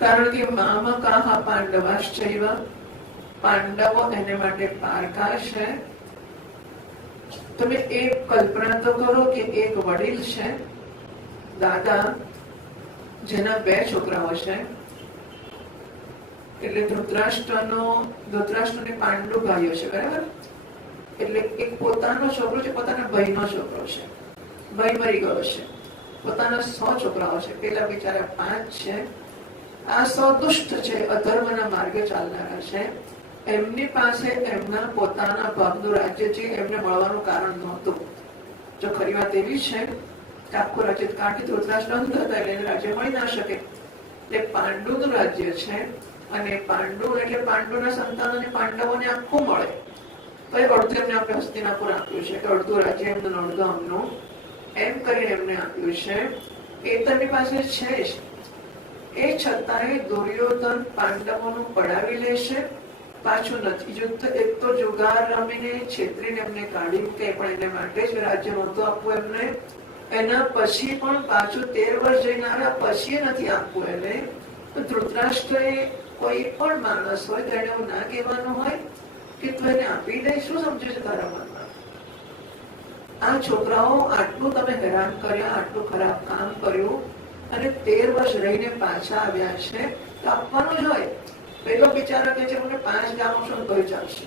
કારણ કે મામકાહ પાંડવાશ્ચૈવ, પાંડવો એને માટે પારકા છે. તમે એક કલ્પના તો કરો કે એક વડીલ છે, દાદા, જેના 2 છોકરાઓ છે. એટલે ધૃતરાષ્ટ્રને પાંડુ ભાઈઓ છે, બરાબર? એટલે એક પોતાનો છોકરો છે, પોતાના ભાઈનો છોકરો છે, ભાઈ મરી ગયો છે. પોતાના 100 છોકરાઓ છે, પેલા બિચારા 5 છે. આ 100 દુષ્ટ છે, અધર્મના માર્ગે ચાલનારા છે. એમની પાસે એમના પોતાના ભાગનું રાજ્ય છે, એમને મળવાનું કારણ નહોતું. જો ખરી વાત એવી છે કે આખું રાજ્ય કાઢી ધૃતરાષ્ટ્ર અંધ હતા એટલે રાજ્ય મળી ના શકે. એટલે પાંડુનું રાજ્ય છે અને પાંડુ એટલે પાંડુના સંતાનોને પાંડવોને આખું મળે. તો એ અડધું એમને આપણે હસ્તિનાપુર આપ્યું છે કે અડધું રાજ્ય એમનું અડધું આમનું, એમ કરીને એમને આપ્યું છે. એ તેમની પાસે છે જ. એ છતાંય દુર્યોધન પાંડવોનું પડાવી લેશે, પાછું નથી. યુદ્ધ એક તો જુગાર રમીને છેતરીને એમને કાઢી મૂકે, પણ એને માટે જ રાજ્ય નહોતું આપવું એમને. એના પછી પણ પાછું 13 વર્ષ જઈનારા પછી નથી આપવું એને. તો ધૃતરાષ્ટ્રએ કોઈ પણ માણસ હોય તેને એવું ના કહેવાનું હોય કે તું એને આપી દે. શું સમજે છે તારા મનમાં? આ છોકરાઓ આટલું તમે હેરાન કર્યા, આટલું ખરાબ કામ કર્યું અને 13 વર્ષ રહીને પાછા આવ્યા છે તો આપવાનું જ હોય. પેલો બિચારા કે છે મને 5 ગામ આપશો તો ચાલશે,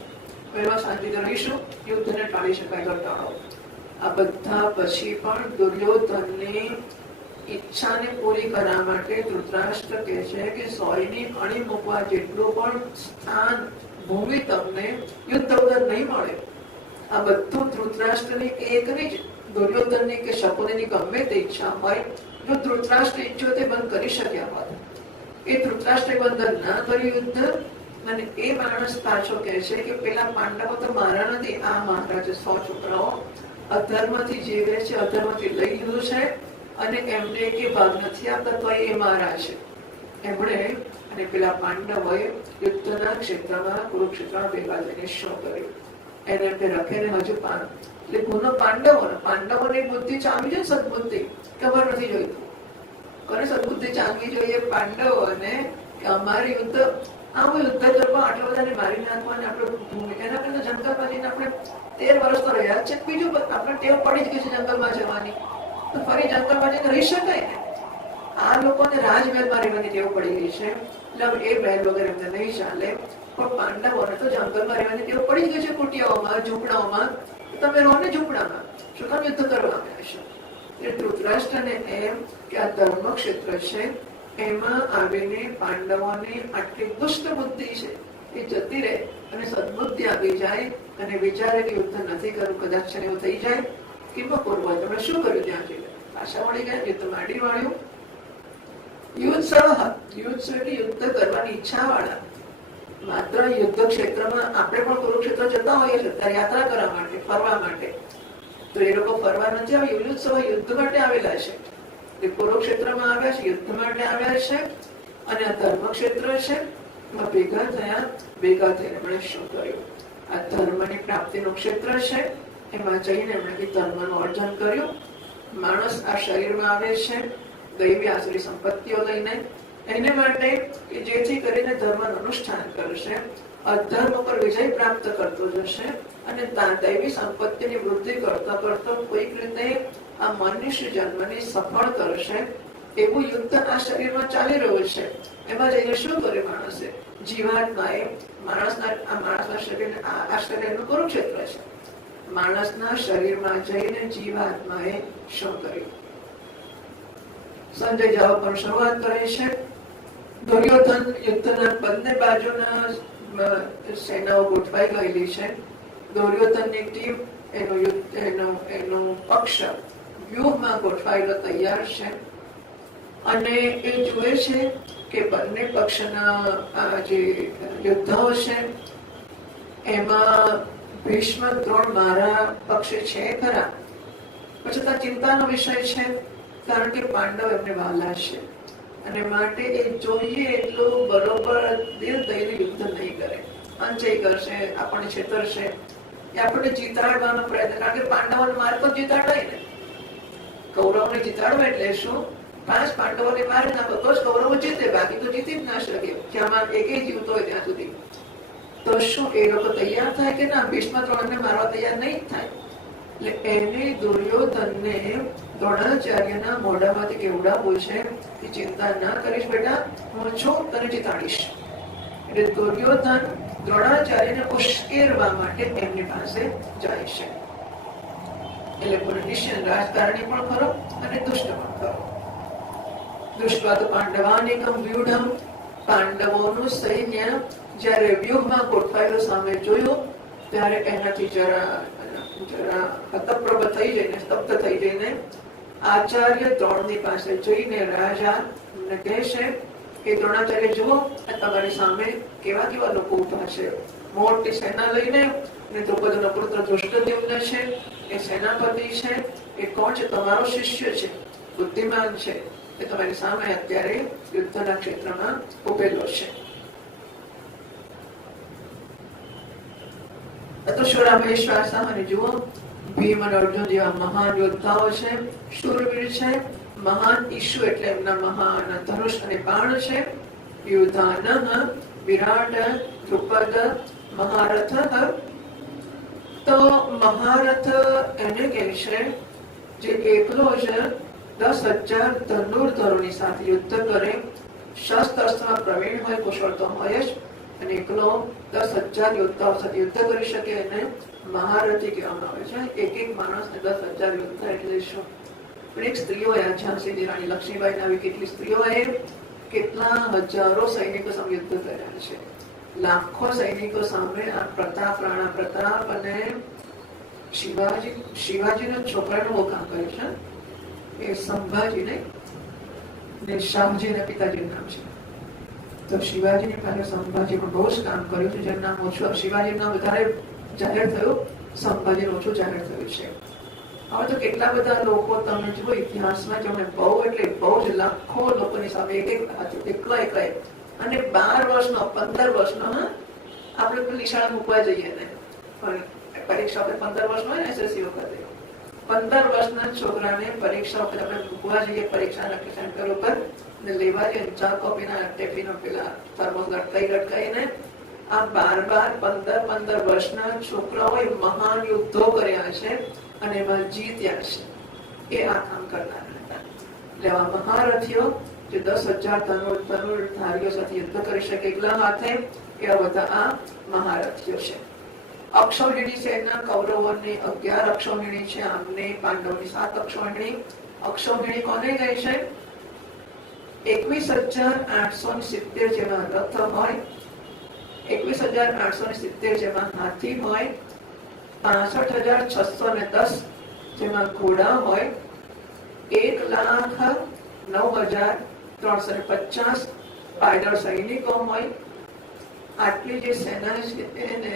પેલો શાંતિથી રહીશું, યુદ્ધને ટાળી શકાય તો ટાળો. આ બધા પછી પણ દુર્યોધનની ઈચ્છાને પૂરી કરવા માટે ધૃતરાષ્ટ્ર કહે છે કે 100ની અણી મૂકવા જેટલું પણ સ્થાન, ભૂમિ તમને યુદ્ધ વગર નહીં મળે. આ બધું ધૃતરાષ્ટ્રની એકની જ, દુર્યોધનની કે શકુનીની ગમે તે ઈચ્છા હોય. જો ધૃતરાષ્ટ્ર ઈચ્છ્યો તે બંધ કરી શક્યા હોત. એ ધૃતરાષ્ટ્રે બંધ ના કર્યું યુદ્ધ. અને એ માણસ પાછો કહે છે કે પેલા પાંડવો તો મારા નથી, આ મારા છે. 100 છોકરાઓ અધર્મથી જીવે છે, અધર્મથી લઈ લીધું છે અને એમને કે ભાગ નથી આપતા તો એ મારા છે. એમણે અને પેલા પાંડવોએ યુદ્ધના ક્ષેત્રમાં કુરુક્ષેત્રમાં ભેગા થઈને શું કર્યું? એને એમને રખેને હજુ એટલે ગુનો પાંડવોની બુદ્ધિ ચાલવી છે, સદબુદ્ધિ. ખબર નથી જોઈતું કોને સદબુદ્ધિ ચાલવી જોઈએ? પાંડવોને કે અમારી યુદ્ધ, આવું યુદ્ધ કરવા આટલા બધાને મારી નાખવાને આપણે ભૂમિ, એના કરતા જંગલમાં આપણે 13 વર્ષ તો રહ્યા છે. બીજું આપણે ટેવ પડી જ ગઈ છે જંગલમાં જવાની, તો ફરી જંગલમાં જઈને રહી શકાય ને? આ લોકોને રાજમહેલમાં રહેવાની ટેવ પડી ગઈ છે એટલે એ મહેલ વગર એમને નહીં ચાલે. પણ પાંડવોને તો જંગલમાં રહેવાની ટેવ પડી ગઈ છે, કુટિયાઓમાં, ઝૂંપડાઓમાં. તમે રહો ને ઝૂંપડામાં, શું કામ યુદ્ધ કરવા આવ્યા છે? ધૃતરાષ્ટ્રને એમ કે આ ધર્મ ક્ષેત્ર છે, એમાં આવીને પાંડવોની આટલી દુષ્ટ બુદ્ધિ છે એ જતી રહે અને સદબુદ્ધિ આવી જાય અને વિચારે કે યુદ્ધ નથી કરવું, કદાચ છે એવું થઈ જાય. કિંમત પૂર્વ તમે શું કર્યું? ત્યાં જઈને પાછા વળી ગયા, યુદ્ધ માંડી વાળ્યું. યુદ્ધ એટલે યુદ્ધ કરવાની ઈચ્છા વાળા. માત્ર યુદ્ધ ક્ષેત્રમાં આપણે પણ કુરુક્ષેત્ર જતા હોઈએ છીએ યાત્રા કરવા માટે, ફરવા માટે. તો એ લોકો ફરવા નથી આવ્યા, યુયુત્સવ યુદ્ધ માટે આવેલા છે. એ કુરુક્ષેત્રમાં આવ્યા છે, યુદ્ધ માટે આવ્યા છે, અને આ ધર્મ ક્ષેત્ર છે. ભેગા થયા, ભેગા થઈને એમણે શું કર્યું? આ ધર્મની પ્રાપ્તિનું ક્ષેત્ર છે, એમાં જઈને એમણે ધર્મનું અર્જન કર્યું. માણસ આ શરીરમાં આવે છે દૈવી આસુરી સંપત્તિઓ લઈને, એને માટે કે જેથી કરીને ધર્મનું અનુષ્ઠાન કરશે, અધર્મ પર વિજય પ્રાપ્ત કરતો જશે, અને દૈવી સંપત્તિની વૃદ્ધિ કરતા કરતા કોઈક રીતે આ મનુષ્ય જન્મને સફળ કરશે. એવું યુદ્ધ આ શરીરમાં ચાલી રહ્યું છે. એમાં જઈને શું કરે માણસે? જીવાત્માએ માણસના શરીર, આ શરીરનું કુરુક્ષેત્ર છે. માણસના શરીરમાં જઈને જીવાત્માએ શું કર્યું? સંજય જવાબ પણ શરૂઆત કરે છે. દુર્યોધન યુદ્ધના બંને બાજુના સેનાઓ ગોઠવાઈ ગયેલી છે. દુર્યોધનની ટીમ એનો પક્ષ વ્યૂહમાં ગોઠવાયેલો તૈયાર છે, અને એ જુએ છે કે બંને પક્ષના જે યોદ્ધાઓ છે એમાં ભીષ્મ દ્રોણ મારા પક્ષે છે ખરા, પછી ચિંતાનો વિષય છે, કારણ કે પાંડવ એમને વહાલા છે, અને માટે એ જોઈએ એટલું બરોબર દિલ દઈને યુદ્ધ નહીં કરે. અંજય કરશે, આપણને છેતરશે, એ આપણને જીતાડવાનો પ્રયત્ન, કારણ કે પાંડવોને માર તો જીતાડાય ને. કૌરવને જીતાડવા એટલે શું? 5 પાંડવોને મારી નાખો તો જ કૌરવો જીતે, બાકી તો જીતી જ ના શકે, જ્યાં એકે જીવતો હોય ત્યાં સુધી. તો શું એ લોકો તૈયાર થાય કે ના? ભીષ્મ દ્રોણને મારવા તૈયાર નહીં થાય. એટલે એને દુર્યોધનને દ્રોણાચાર્યના મોઢામાંથી કેવડાવવું છે કે ચિંતા ના કરીશ બેટા, હું છું, તને જીતાડીશ. એટલે દુર્યોધન દ્રોણાચાર્યને ઉશ્કેરવા માટે એમની પાસે જાય છે. એટલે નિશ્ચય રાજકારણી પણ ખરો અને દુષ્ટ પણ ખરો. દૃષ્ટવા તો પાંડવાનિકમ વ્યુઢમ, પાંડવોનું સૈન્ય જ્યારે વ્યુહમાં ગોઠવાયેલું સામે જોયું ત્યારે એનાથી જરા હતપ્રભ થઈ જઈને, સ્તબ્ધ થઈ જઈને આચાર્ય દ્રોણની પાસે જઈને રાજા કહે છે કે દ્રોણાચાર્ય જુઓ, તમારી સામે કેવા કેવા લોકો ઉભા છે. મોટી સેના લઈને, દ્રૌપદીનો પુત્ર ધૃષ્ટદ્યુમ્ન છે, એ સેનાપતિ છે, એ કોણ છે? તમારો શિષ્ય છે, બુદ્ધિમાન છે, એ તમારી સામે અત્યારે યુદ્ધના ક્ષેત્રમાં ઉભેલો છે. અને જુઓ, ભીમ અને અર્જુન જેવા મહાન યોદ્ધાઓ છે, શૂરવીર છે, મહાન ઈશુ એટલે એમના મહાન ધનુષ અને બાણ છે. યુધાનઃ વિરાટ દ્રુપદ મહારથ. તો મહારથ એને કહે છે જે એકલો જ 10,000 ધનુર્ધરોની સાથે યુદ્ધ કરે, શસ્ત્રમાં પ્રવીણ હોય, કુશળ તો હોય જ, અને એકલો 10,000 યોદ્ધાઓ સાથે યુદ્ધ કરી શકે, એને મહારથી કહેવામાં આવે છે. એક માણસને 10,000 યોદ્ધા એટલે શું? પણ એક સ્ત્રીઓએ, ઝાંસીની રાણી લક્ષ્મીબાઈ આવી કેટલી સ્ત્રીઓએ કેટલા હજારો સૈનિકો સામે યુદ્ધ કર્યા છે. લાખો સૈનિકો સામે આ પ્રતાપ, રાણા પ્રતાપ અને શિવાજીના છોકરાનું બહુ કામ કર્યું છે. એ સંભાજી ને શાહજીના પિતાજીનું નામ છે. તો શિવાજીની પાસે સંભાજી પણ બહુ જ કામ કર્યું છે. જેનું નામ ઓછું, શિવાજીનું નામ વધારે જાહેર થયું, સંભાજીનું ઓછું જાહેર થયું છે. હવે તો કેટલા બધા લોકો તમે જુઓ ઇતિહાસમાં, જેમણે બહુ એટલે બહુ જ લાખો લોકોની સામે એકલા અને 12 વર્ષનો 15 વર્ષનો, આપણે પેલી શાળા મૂકવા જઈએ ને, પણ પરીક્ષા આપણે 15 વર્ષનો હોય ને, એસએસસી વખતે 15 વર્ષના છોકરાને પરીક્ષા વખતે આપણે મૂકવા જઈએ પરીક્ષાના સેન્ટર ઉપર, ને લેવા જઈએ ચા કોફીના ટેફીનો પેલા થર્મોસ લટકાઈને આ 12-15 વર્ષના છોકરાઓએ મહાન યુદ્ધો કર્યા છે અને એમાં જીત્યા છે. એ આ કામ કરનાર હતા. એટલે આ મહારથીઓ જે 10,000 ધનુર્ધારીઓ સાથે યુદ્ધ કરી શકે એકલા હાથે, એવા બધા આ મહારથીઓ છે. અક્ષૌહિણી સેના કૌરવોની 11 અક્ષૌહિણી છે, આમને પાંડવોની 7 અક્ષૌહિણી. અક્ષૌહિણી કોને કહે છે? 21,870 જેવા રથ હોય, 21,870 જેવા હાથી હોય, 65,610 જેમાં ઘોડા હોય, 1,09,350 પાયદળ સૈનિકો હોય. આટલી જે સેના છે એને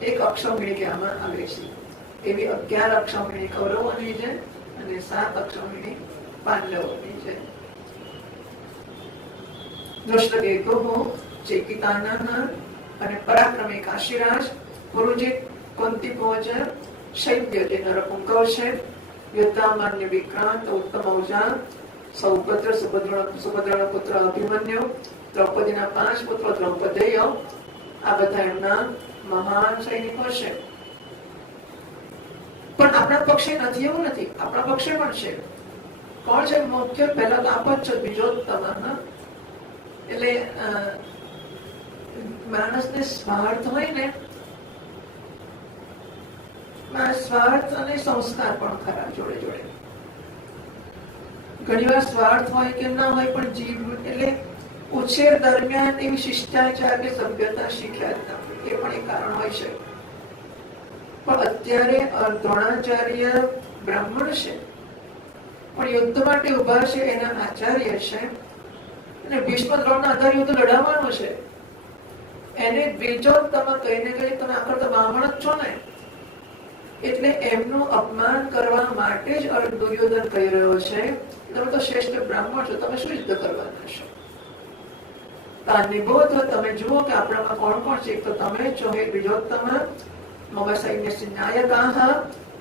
એક અક્ષૌહિણી કહેવામાં આવે છે. એવી 11 અક્ષૌહિણી કૌરવોની છે અને 7 અક્ષૌહિણી પાંડવોની છે. દૃષ્ટકેતુઃ ચેકિતાનઃ અને પરાક્રમી કાશીરાજ, પુરુજીત કુંતીભોજ, શૈબ્ય જે નરપુંકવ છે, યુદ્ધામાન્ય વિક્રાંત ઉત્તમ ઔજા, સૌભદ્ર સુભદ્રના પુત્ર અભિમન્યુ, દ્રૌપદીના 5 પુત્રો દ્રૌપદેય, આ બધા એમના મહાન સૈનિકો છે. પણ આપણા પક્ષે નથી એવું નથી, આપણા પક્ષે પણ છે. કોણ છે મુખ્ય? પહેલા તો આપ જ છો, બીજોત્તમ. એટલે માણસને સ્વાર્થ હોય ને, સ્વાર્થ અને સંસ્કાર પણ ખરા જોડે જોડે. ઘણીવાર સ્વાર્થ હોય કે ના હોય, પણ જીવ એટલે ઉછેર દરમિયાન એવી શિષ્ટાચાર કે સભ્યતા શીખ્યા એ પણ એક કારણ હોય છે. પણ અત્યારે દ્રોણાચાર્ય બ્રાહ્મણ છે, પણ યુદ્ધ માટે ઉભા છે, એના આચાર્ય છે, અને ભીષ્મ દ્રોણના આધારે યુદ્ધ લડાવવાનું છે. એને બીજો તમે કહીને કહી તમે આખર તો બ્રાહ્મણ જ છો ને, એટલે એમનું અપમાન કરવા માટે જ દુર્યોધન કહી રહ્યો છે તમે તો શ્રેષ્ઠ બ્રાહ્મણ છો, તમે શું યુદ્ધ કરવાના છો? નિબોધ તમે જુઓ કે આપણામાં કોણ કોણ છે. તો તમે છો હે બીજોત્તમ, મમ સૈન્ય નાયકાહ,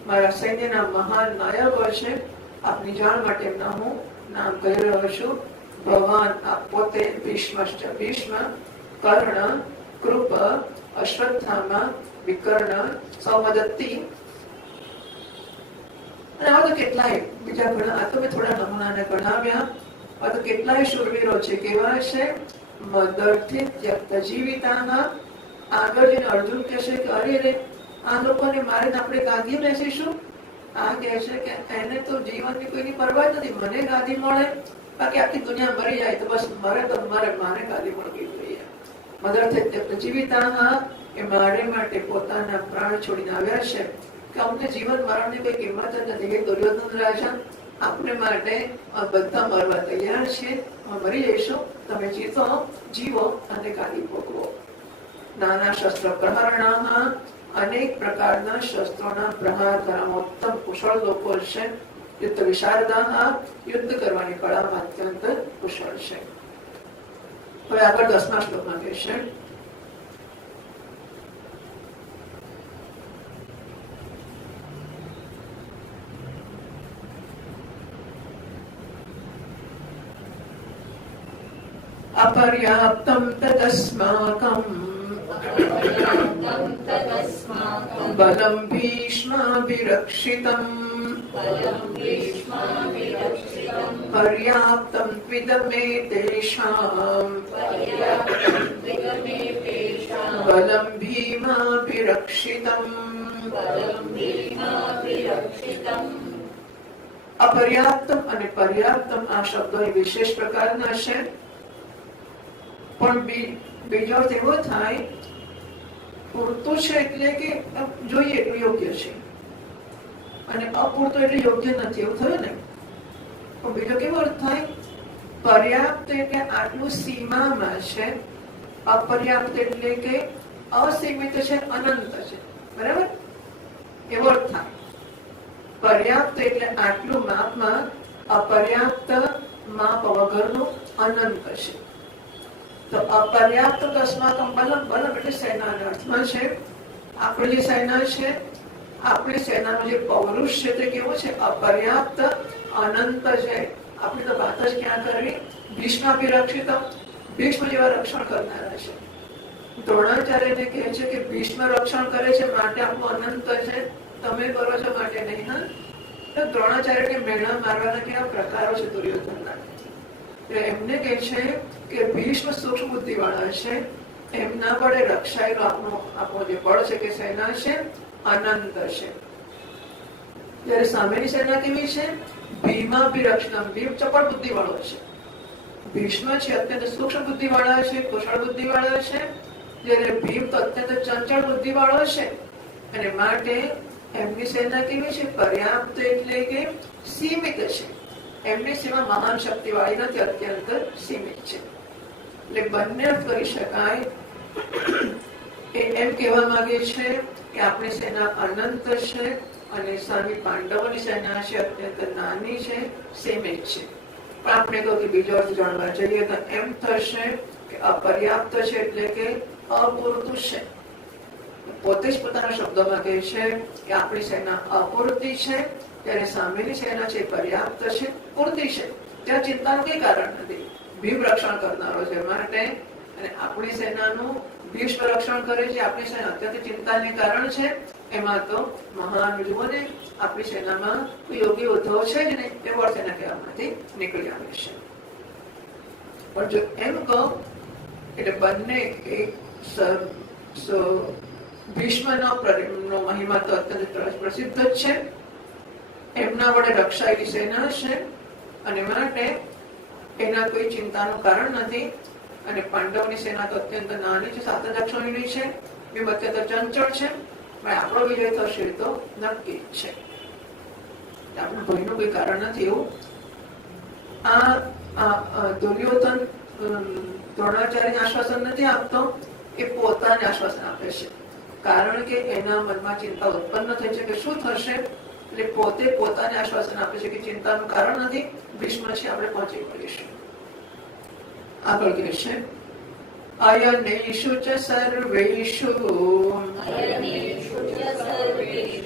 મારા સૈન્યના મહાન નાયકો છે. આપની જાણ માટે એમના હું નામ કહી રહ્યો છું. ભગવાન આપ પોતે ભીષ્મશ્ચ ભીષ્મ, કર્ણ, કૃપ, અશ્વત્થામા, વિકર્ણ, સૌમદત્તી, અને આ તો કેટલાય બીજા ઘણા, આ તો મેં થોડા નમૂનાને ગણાવ્યા. આ તો કેટલાય શૂરવીરો છે. કેવા છે? મદર્થી ત્યક્ત જીવિતાના. આગળ જઈને અર્જુન કહેશે કે અરે રે આ લોકોને મારીને આપણે ગાદી બેસીશું. આ કહે છે કે એને તો જીવનની કોઈની પરવા નથી, મને ગાદી મળે, બાકી આખી દુનિયા મરી જાય તો બસ મારે ગાદી મળવી જોઈએ. મદર્થી ત્યક્ત જીવિતાના, એ મારે માટે પોતાના પ્રાણ છોડીને આવ્યા છે કે અમને જીવન મરણની કોઈ કિંમત જ નથી. એ દુર્યોધન રાજા આપણે માટે બધા મરવા તૈયાર છે, મરી જઈશું, તમે જીવો અને ગાદી ભોગવો. નાના શસ્ત્ર પ્રહરણા, અનેક પ્રકારના શસ્ત્રોના પ્રહાર કરવામાં ઉત્તમ કુશળ લોકો છે. યુદ્ધ વિશારદા, યુદ્ધ કરવાની કળામાં અત્યંત કુશળ છે. હવે આગળ 10મા શ્લોકમાં કહેશે અપર્યાપ્તમ તદસ્માકમ બલમ ભીષ્માભિરક્ષિતમ પર્યાપ્તમ ત્વિદમે તેષાં બલમ ભીમાભિરક્ષિતમ. અપર્યાપ્તમ અને પર્યાપ્તમ આ શબ્દો વિશેષ પ્રકારના છે. પણ બીજો અર્થ એવો થાય, પૂરતું છે એટલે કે જોઈએ એટલું યોગ્ય છે, અને અપૂરતું એટલે યોગ્ય નથી, એવું થયું ને. પણ બીજો કેવો અર્થ થાય? પર્યાપ્ત એટલે આટલું સીમામાં છે, અપર્યાપ્ત એટલે કે અસીમિત છે, અનંત છે. બરાબર? એવો અર્થ થાય. પર્યાપ્ત એટલે આટલું માપમાં, અપર્યાપ્ત માપ વગરનું અનંત છે. તો અપર્યાપ્ત અસ્માકમ બલમ, બલમ એટલે સેનાના અર્થમાં છે. આપણી જે સેના છે, આપણી સેનાનું જે પૌરુષ છે તે કેવું છે? અપર્યાપ્ત, અનંત છે. આપણે તો વાત જ ક્યાં કરવી? ભીષ્માભિરક્ષિત, ભીષ્મ જેવા રક્ષણ કરનારા છે. દ્રોણાચાર્યને કહે છે કે ભીષ્મ રક્ષણ કરે છે માટે આપણું અનંત છે, તમે કરો છો માટે નહીં. હા, તો દ્રોણાચાર્યને મેળા મારવાના કેવા પ્રકારો છે દુર્યોધનના. એમને કહે છે કે ભીષ્મ સૂક્ષ્મ બુદ્ધિ વાળા છે, એમના વડે રક્ષાયેલો આપણો જે બળ છે કે સેના છે, અનંત છે. જયારે સામેની સેના કેવી છે? ભીમાભિરક્ષણમ, ભીમ ચપળ બુદ્ધિ વાળો છે. ભીષ્મ છે અત્યંત સૂક્ષ્મ બુદ્ધિ વાળા છે, કુશળ બુદ્ધિ વાળા છે, જયારે ભીમ તો અત્યંત ચંચળ બુદ્ધિ વાળો છે. અને માટે એમની સેના કેવી છે? પર્યાપ્ત એટલે કે સીમિત છે. એમની સીમા મહાન શક્તિ વાળી નથી, અત્યંત સીમિત છે. એટલે બંને કરી શકાય. એમ કહેવા માંગે છે કે આપણી સેના અનંત છે અને સામે પાંડવોની સેના છે અત્યંત નાની છે, સેમ જ છે. પણ આપણે કહ્યું કે બીજો અર્થ જાણવા જઈએ તો એમ થશે કે અપર્યાપ્ત છે એટલે કે અપૂરતું છે. પોતે જ પોતાના શબ્દોમાં કહે છે કે આપણી સેના અપૂરતી છે, ત્યારે સામેની સેના છે પર્યાપ્ત છે, પૂરતી છે. ત્યાં ચિંતાનું કઈ કારણ નથી. ભીમ રક્ષણ કરનારો છે માટે, અને આપણી સેનાનું ભીષ્મ રક્ષણ કરે છે. આપણી સેના અત્યંત ચિંતાને કારણ છે. એમાં તો મહાન જુઓ ને, આપણી સેનામાં યોગી ઉદ્ધવ છે જ નહીં, એવો અર્થ એના કહેવામાંથી નીકળી આવે છે. પણ જો એમ કહો એટલે બંને એક ભીષ્મનો મહિમા તો અત્યંત પ્રસિદ્ધ જ છે. એમના વડે રક્ષાયેલી સેના છે અને માટે એના કોઈ ચિંતાનું કારણ નથી. અને પાંડવની સેના તો અત્યંત નાની છે, 7 જ અક્ષોહિણી છે, એ અત્યંત ચંચળ છે. આપણો વિજય થશે તો નક્કી છે. આપણું ભયનું કોઈ કારણ નથી. એવું આ દુર્યોધન દ્રોણાચાર્યને આશ્વાસન નથી આપતો, એ પોતાને આશ્વાસન આપે છે. કારણ કે એના મનમાં ચિંતા ઉત્પન્ન થઈ છે કે શું થશે, એટલે પોતે પોતાને આશ્વાસન આપે છે કે ચિંતાનું કારણ નથી, ભીષ્મ છે, આપણે પહોંચી વળીશું. આગળ કહે છે અયનેષુ ચ સર્વેષુ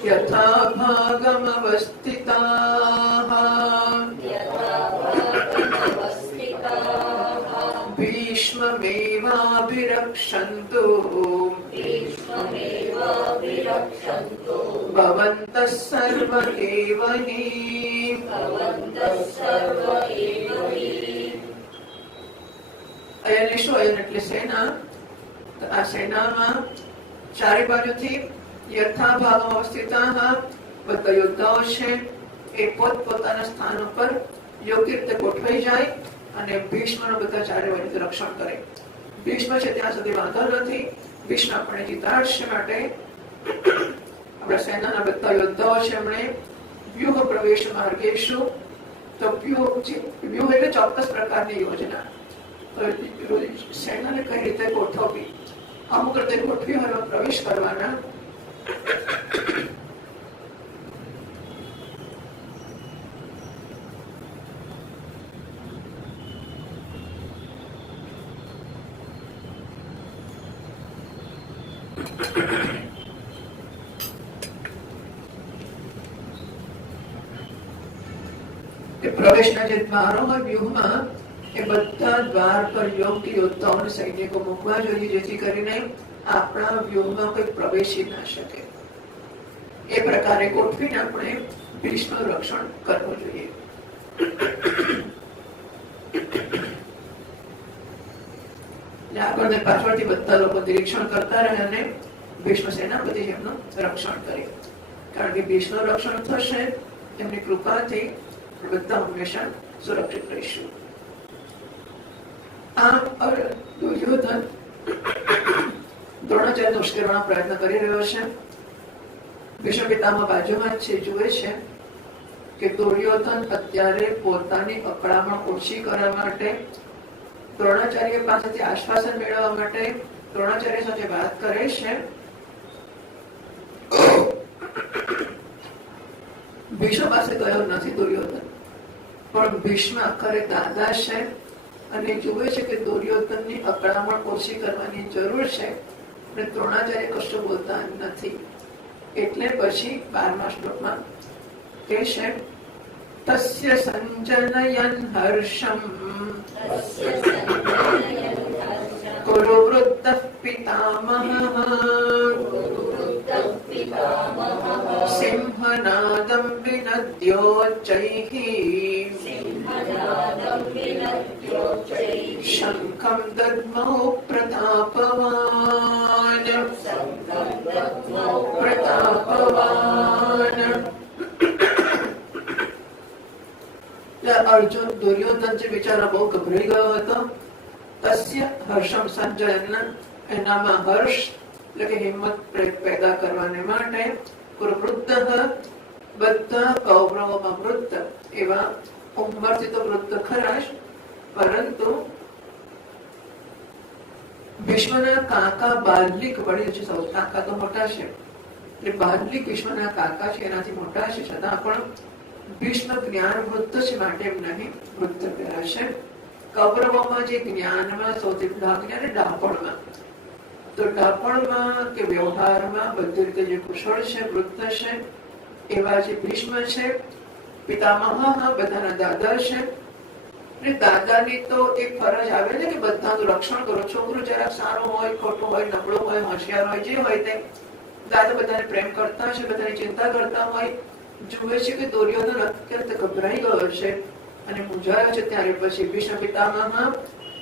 યથા ભાગમ અવસ્થિતાઃ ભીષ્મમેવાભિરક્ષन्तु ભવन्तः સર્વ એવ હિ. અયન શું? અયન એટલે સેના. આ સેનામાં ચારે બાજુથી યથાભાવમાં અવસ્થિતાઃ બધા યોદ્ધાઓ છે, એ પોતપોતાના સ્થાન ઉપર યોગ્ય રીતે ગોઠવાઈ જાય અને ભીષ્મનું બધા ચારે બાજુથી રક્ષણ કરે. ભીષ્મ છે ત્યાં સુધી વાંધો નથી, ભીષ્મ આપણે જીતાડશે. માટે આપણા સેનાના બધા યોદ્ધાઓ છે એમણે વ્યૂહ પ્રવેશ માર્ગેશુ, તો વ્યૂહ એટલે ચોક્કસ પ્રકારની યોજના. સેનાને કઈ રીતે ગોઠવવી, અમુક રીતે ગોઠવી હોય પ્રવેશ કરવાના. પ્રવેશના જે દ્વારો હોય વ્યૂહમાં, એ બધા દ્વાર પર યોગ્ય યોદ્ધાઓને સૈનિકો મૂકવા જોઈએ, જેથી કરીને આપણા વ્યૂહમાં કોઈ પ્રવેશી ના શકે. એ પ્રકારે ગોઠવીને આપણે ભીષ્મનું રક્ષણ કરવું જોઈએ. આગળ ને પાછળથી બધા લોકો નિરીક્ષણ કરતા રહે અને ભીષ્મ સેનાપતિ એમનું રક્ષણ કરે. કારણ કે ભીષ્મનું રક્ષણ થશે એમની કૃપાથી બધા હંમેશા સુરક્ષિત રહીશું. આમ દુર્યોધન દ્રોણાચાર્યને ઉશ્કેરવાનો પ્રયત્ન કરી રહ્યો છે. ભીષ્મ પિતામહ બાજુમાં છે, જુએ છે કે દુર્યોધન અત્યારે પોતાની અકળામણ ઓછી કરવા માટે, દ્રોણાચાર્ય પાસેથી આશ્વાસન મેળવવા માટે દ્રોણાચાર્ય સાથે વાત કરે છે. ભીષ્મ પાસે ગયો નથી દુર્યોધન, પણ ભીષ્મ આખરે દાદા છે અને જુએ છે કે દુર્યોધનની અકળામણ ઓછી કરવાની જરૂર છે, અને દ્રોણાચાર્ય કશું બોલતા નથી. એટલે પછી 12મા શ્લોકમાં કહે છે તસ્ય સંજનયન હર્ષમ કુરુ વૃદ્ધઃ પિતામહઃ સિંહનાદં વિનદ્યોચ્ચૈઃ શંખં દદ્મૌ પ્રતાપવાન. અર્જુન દુર્યોધન જે બિચારા બહુ ગભરાઈ ગયો હતો. તસ્ય હર્ષમ સંજયન, એનામાં હર્ષ એટલે કે હિંમત પેદા કરવાને માટે વૃદ્ધ, બધા કૌરવોમાં વૃદ્ધ, એવા ઉંમરથી તો વૃદ્ધ ખરા જ, પરંતુ ભીષ્મના કાકા બાલ્લિક વડીલ છે, સૌ કાકા તો મોટા છે, એટલે બાહ્લિક ભીષ્મના કાકા છે, એનાથી મોટા છે, છતાં પણ ભીષ્મ જ્ઞાન વૃદ્ધ છે માટે એમ નહીં વૃદ્ધ કર્યા છે. કૌરવોમાં જે જ્ઞાનમાં સૌથી જ્ઞાન ડાપણમાં, તો ડાપણમાં કે વ્યવહારમાં બધી રીતે જે કુશળ છે, વૃદ્ધ છે, એવા જે ભીષ્મ છે, પિતામહ બધાના દાદા છે. દાદાની તો એક ફરજ આવે છે કે બધાનું રક્ષણ કરો. છોકરું જરાક સારું હોય, ખોટું હોય, નબળું હોય, હોશિયાર હોય, જે હોય તે દાદા બધાને પ્રેમ કરતા છે, બધાની ચિંતા કરતા હોય. જુએ છે કે દુર્યોધન અત્યંત ગભરાઈ ગયો છે અને મૂંઝાયો છે, ત્યારે પછી ભીષ્મ પિતામહ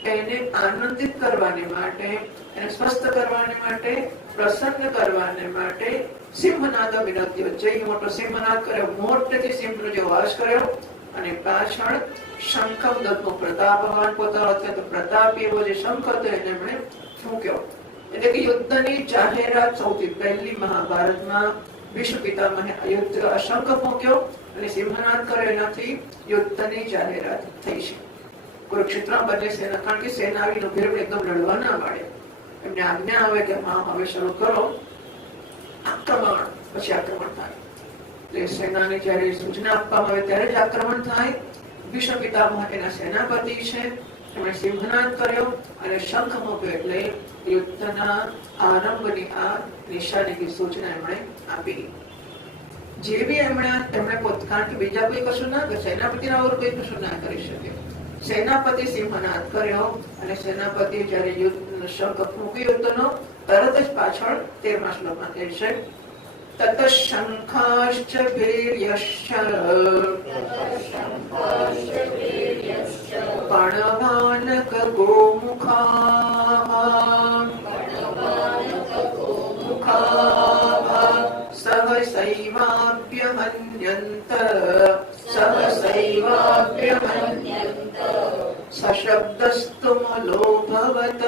એને આનંદિત કરવાને માટે, એને સ્વસ્થ કરવાને માટે, પ્રસન્ન કરવાને માટે સિંહનાદ વિનંતી જય મોટો સિંહનાદ કર્યો, મોટેથી સિંહનો જે અવાજ કર્યો અને પાછળ શંખમ દત્તનો પ્રતાપ, ભગવાન પોતાનો અત્યંત પ્રતાપી એવો જે શંખ હતો એને એમણે ફૂંક્યો. એટલે કે યુદ્ધની જાહેરાત સૌથી પહેલી મહાભારતમાં ભીષ્મ પિતામહે યુદ્ધ શંખ ફૂંક્યો અને સિંહનાદ કર્યો, એનાથી યુદ્ધની જાહેરાત થઈ છે. કુરુક્ષેત્રમાં બંને સેના, કારણ કે સેનાવીનો ભીડ એકદમ લડવા ના મળે, એમને આજ્ઞા આવે કે હા હવે શરૂ કરો આક્રમણ, પછી આક્રમણ થાય. એટલે સેનાને જયારે સૂચના આપવામાં આવે ત્યારે જ આક્રમણ થાય. ભીષ્મ પિતામહ એના સેનાપતિ છે, એમણે સિંહનાદ કર્યો અને શંખ મૂક્યો, એટલે યુદ્ધના આરંભની આ નિશાનીની સૂચના એમણે આપી. જે બી એમણે કારણ કે બીજા કોઈ કશું ના કરે, સેનાપતિના ઓર કોઈ કશું ના કરી શકે. સેનાપતિ સિંહનાદ કર્યો અને સેનાપતિ જયારે યુદ્ધ શંખ ફૂંક્યો યુદ્ધનો, તરત જ પાછળ 13મા શ્લોકમાં કહે છે તત શંખાશ્ચ ભેર્યશ્ચ પણવાનક ગોમુખા સહસૈવાભ્યમન્યન્ત સશબ્દસ્તુ લોભવત.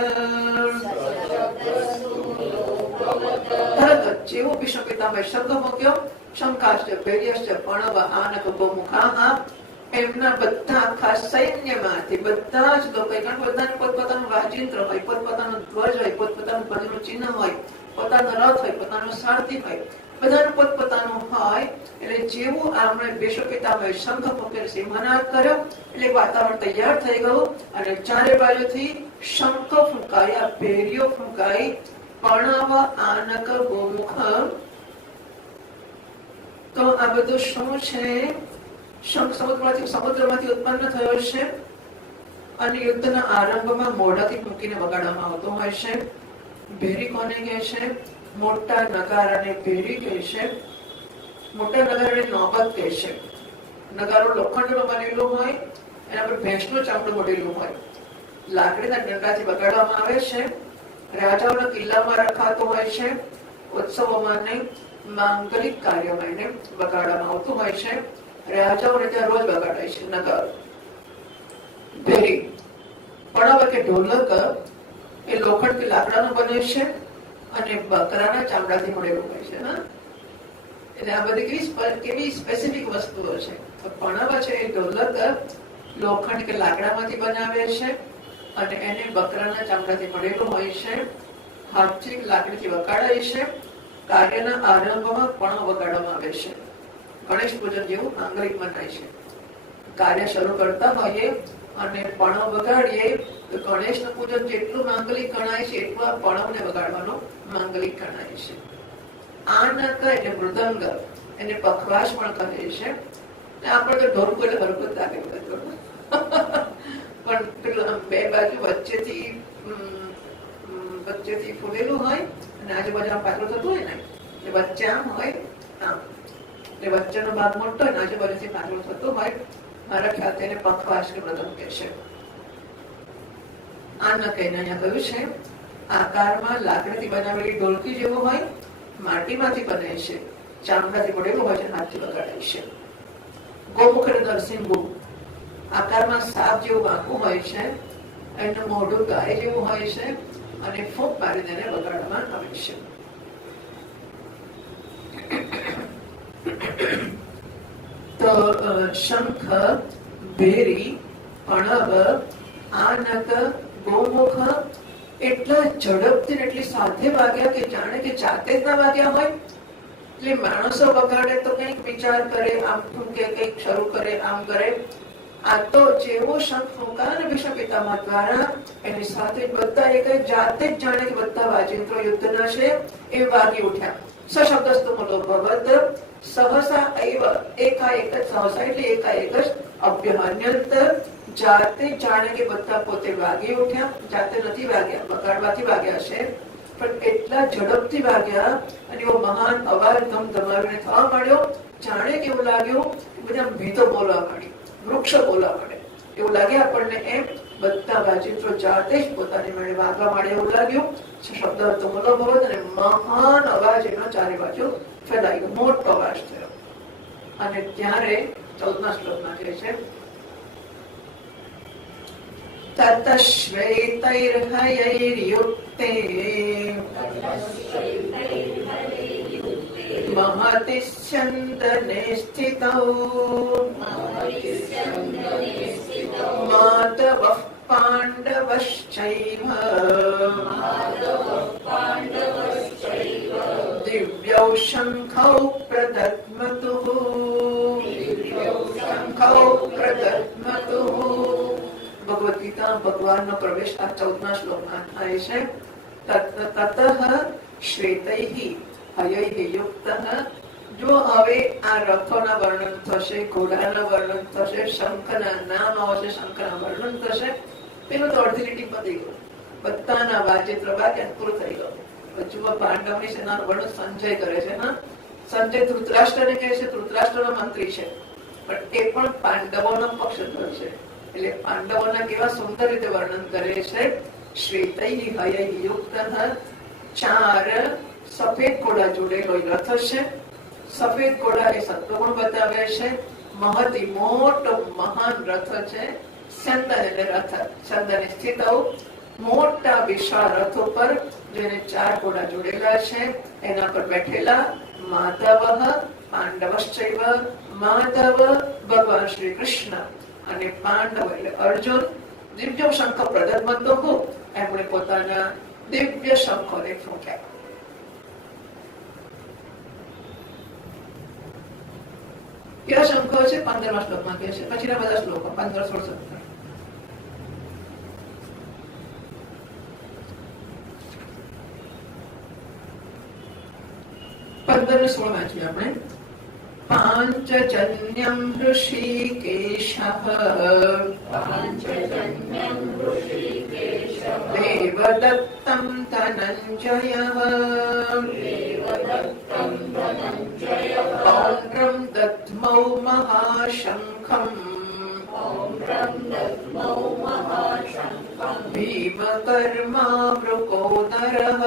તરત જેવો ભીષ્મ પિતામહે શંખ મૂક્યો, શંખાશ્ચ ભેર્યશ્ચ પણવ આનક ગોમુખા, એમના બધા આખા સૈન્યમાંથી બધા જ લોકો, કારણ કે બધાને પોતપોતાનું વાજિંત્ર હોય, પોતપોતાનો ધ્વજ હોય, પોતપોતાનું પદનું ચિહ્ન હોય, પોતાનો રથ હોય, પોતાનો સારથી હોય, બધાનું પોતપોતાનું હોય. એટલે જેવું આપણે ભીષ્મ પિતામહે શંખ ફૂંક્યો, સિંહનાદ કર્યો, એટલે વાતાવરણ તૈયાર થઈ ગયું અને ચારે બાજુથી શંખ ફૂંકાયા, ભેરીઓ ફૂંકાઈ, પણવ આનક ગોમુખ. તો આ બધું શું છે? શંખ સમુદ્રમાંથી ઉત્પન્ન થયો છે અને યુદ્ધના આરંભમાં મોઢાથી મૂકીને વગાડવામાં આવતો હોય છે. ભેરી કોને કહે છે? મોટા નગારાને ભેરી કહે છે. મોટા નગારાને નોબત કહે છે. નગારો લોખંડનો બનેલો હોય, એના પર ભેંસનું ચામડું મોડેલું હોય, લાકડીના ડંડાથી વગાડવામાં આવે છે. રાજાઓના કિલ્લામાં રખાતો હોય છે. ઉત્સવોમાં નહીં, માંગલિક કાર્યમાં એને વગાડવામાં આવતું હોય છે. રાજાઓને ત્યાં રોજ વગાડાય છે નગારો. ભેરી પણવ કે ઢોલક એ લોખંડ કે લાકડાનું બને છે અને બકરાના ચામડાથી મળેલું હોય છે. એટલે આ બધી કેવી સ્પેસિફિક વસ્તુઓ છે. પણવ છે એ ઢોલક લોખંડ કે લાકડામાંથી બનાવે છે અને એને બકરાના ચામડાથી મળેલું હોય છે. હાથથી લાકડીથી વગાડાય છે. કાર્યના આરંભમાં પણવ વગાડવામાં આવે છે. ગણેશ પૂજન જેવું માંગલિક મનાય છે. કાર્ય શરૂ કરતા હોઈએ અને પણવ વગાડીએ તો ગણેશનું પૂજન જેટલું માંગલિક ગણાય છે એટલું આ પણવને વગાડવાનું માંગલિક ગણાય છે. આનક એટલે મૃદંગ, એને પખવાશ પણ કહે છે. આપણે તો ઢોલકું એટલે હરકત લાગે પણ બે બાજુ વચ્ચેથી ફૂલેલું હોય અને આજુબાજુ પાછળ થતું હોય ને, એટલે વચ્ચે આમ હોય, આમ એટલે વચ્ચેનો ભાગ મોટો હોય, આજુબાજુથી પાછળ થતું હોય. મારા ખ્યાલથી એને પખવાશ કે મૃદંગ કહે છે. આનક એને અહીંયા કહ્યું છે. આકારમાં લાકડીથી બનાવેલી ઢોલકી જેવું હોય, માટીમાંથી બને છે, ચામડાથી મળેલું હોય છે, હાથથી વગાડાય છે. ગોમુખ એટલે નરસિંહ, આકારમાં સાપ જેવું આંખું હોય છે, એનું મોઢું ગાય જેવું હોય છે અને ફૂંક મારીને એને વગાડવામાં આવે છે. તો શંખ, ભેરી, પણવ, આનક, ગોમુખ એટલા ઝડપથી એટલી સાથે વાગ્યા કે જાણે કે જાતે જ ના વાગ્યા હોય. એટલે માણસો બગાડે તો કંઈક વિચાર કરે, આમ કે કંઈક શરૂ કરે, આમ કરે. આ તો જેવો શંખ ફૂંકા ને ભીષ્મ પિતામહ દ્વારા એની સાથે બધા એક જાતે જ જાણે કે બધા વાજિંત્રો યુદ્ધના છે એ વાગી ઉઠ્યા. સશબ્દસ્તુ મૂલો ભવત સહસા એવ એકાએક જ સહસા એટલે એકાએક જ અભ્યહન્યંત જાતે જાણે કે બધા પોતે વાગી ઉઠ્યા. જાતે નથી વાગ્યા, બગાડવાથી વાગ્યા છે, પણ એટલા ઝડપથી વાગ્યા અને એવો મહાન અવાજ ધમધમાવીને થવા માંડ્યો, જાણે કે એવું લાગ્યું બધા ભીતો બોલવા માંડી, વૃક્ષ બોલવા માંડે એવું લાગે આપણને. એમ બધા વાજિંત્રો જાતે જ પોતાની મેળે વાગવા માંડે એવું લાગ્યું. શબ્દ હતો મનોભવત અને મહાન અવાજ એનો ચારે બાજુ ફેલાઈ ગયો, મોટો અવાજ થયો. અને ત્યારે 14મા શ્લોકમાં કહે છે તત શ્વેતૈર્હયૈર્યુક્તે महति स्यन्दने स्थितौ माधवः पाण्डवश्चैव दिव्यौ शङ्खौ प्रदद्मतुः ભગવદ ગીતા ભગવાનનો પ્રવેશ આ 14મા શ્લોકમાં થાય છે. તતઃ શ્વેતૈઃ હયૈઃ યુક્તઃ. જો હવે આ રથોના વર્ણન થશે, ઘોડાના વર્ણન થશે, શંખના નામ આવશે, શંખના વર્ણન થશે. પેલું તો અડધી લીટી પતી ગયું, બધાના વાજિત્ર વાગ્યા પૂરું થઈ ગયું. પછી પાંડવની સેનાનું વર્ણન સંજય કરે છે. હા, સંજય ધૃતરાષ્ટ્રને કહે છે, ધૃતરાષ્ટ્રનો મંત્રી છે, પણ એ પણ પાંડવોનો પક્ષધર છે. એટલે પાંડવોના કેવા સુંદર રીતે વર્ણન કરે છે. શ્વેતૈઃ હયૈઃ યુક્તઃ. 4 સફેદ ઘોડા જોડેલો રથ છે. સફેદ ઘોડા એ સત્વગુણ બતાવે છે. મહતિ મોટો મહાન રથ છે. સ્યંદન એટલે રથ, સ્યંદને સ્થિતૌ મોટા વિશાળ રથ ઉપર જેને 4 ઘોડા જોડેલા છે એના પર બેઠેલા માધવ પાંડવશ્ચૈવ. માધવ ભગવાન શ્રી કૃષ્ણ અને પાંડવ એટલે અર્જુન દિવ્ય શંખ પ્રદદ્મતોઃ એમણે પોતાના દિવ્ય શંખોને ફૂંક્યા. કેવા શંખો છે 15મા શ્લોકમાં કહે છે. પછીના બધા શ્લોકો 15, 16, 17. આપણે પાંચજન્યમ ઋષિકેશઃ દેવદત્તં ધનંજયઃ પૌંડ્રં દદ્મૌ મહાશંખં ભીમકર્મા વૃકોદરઃ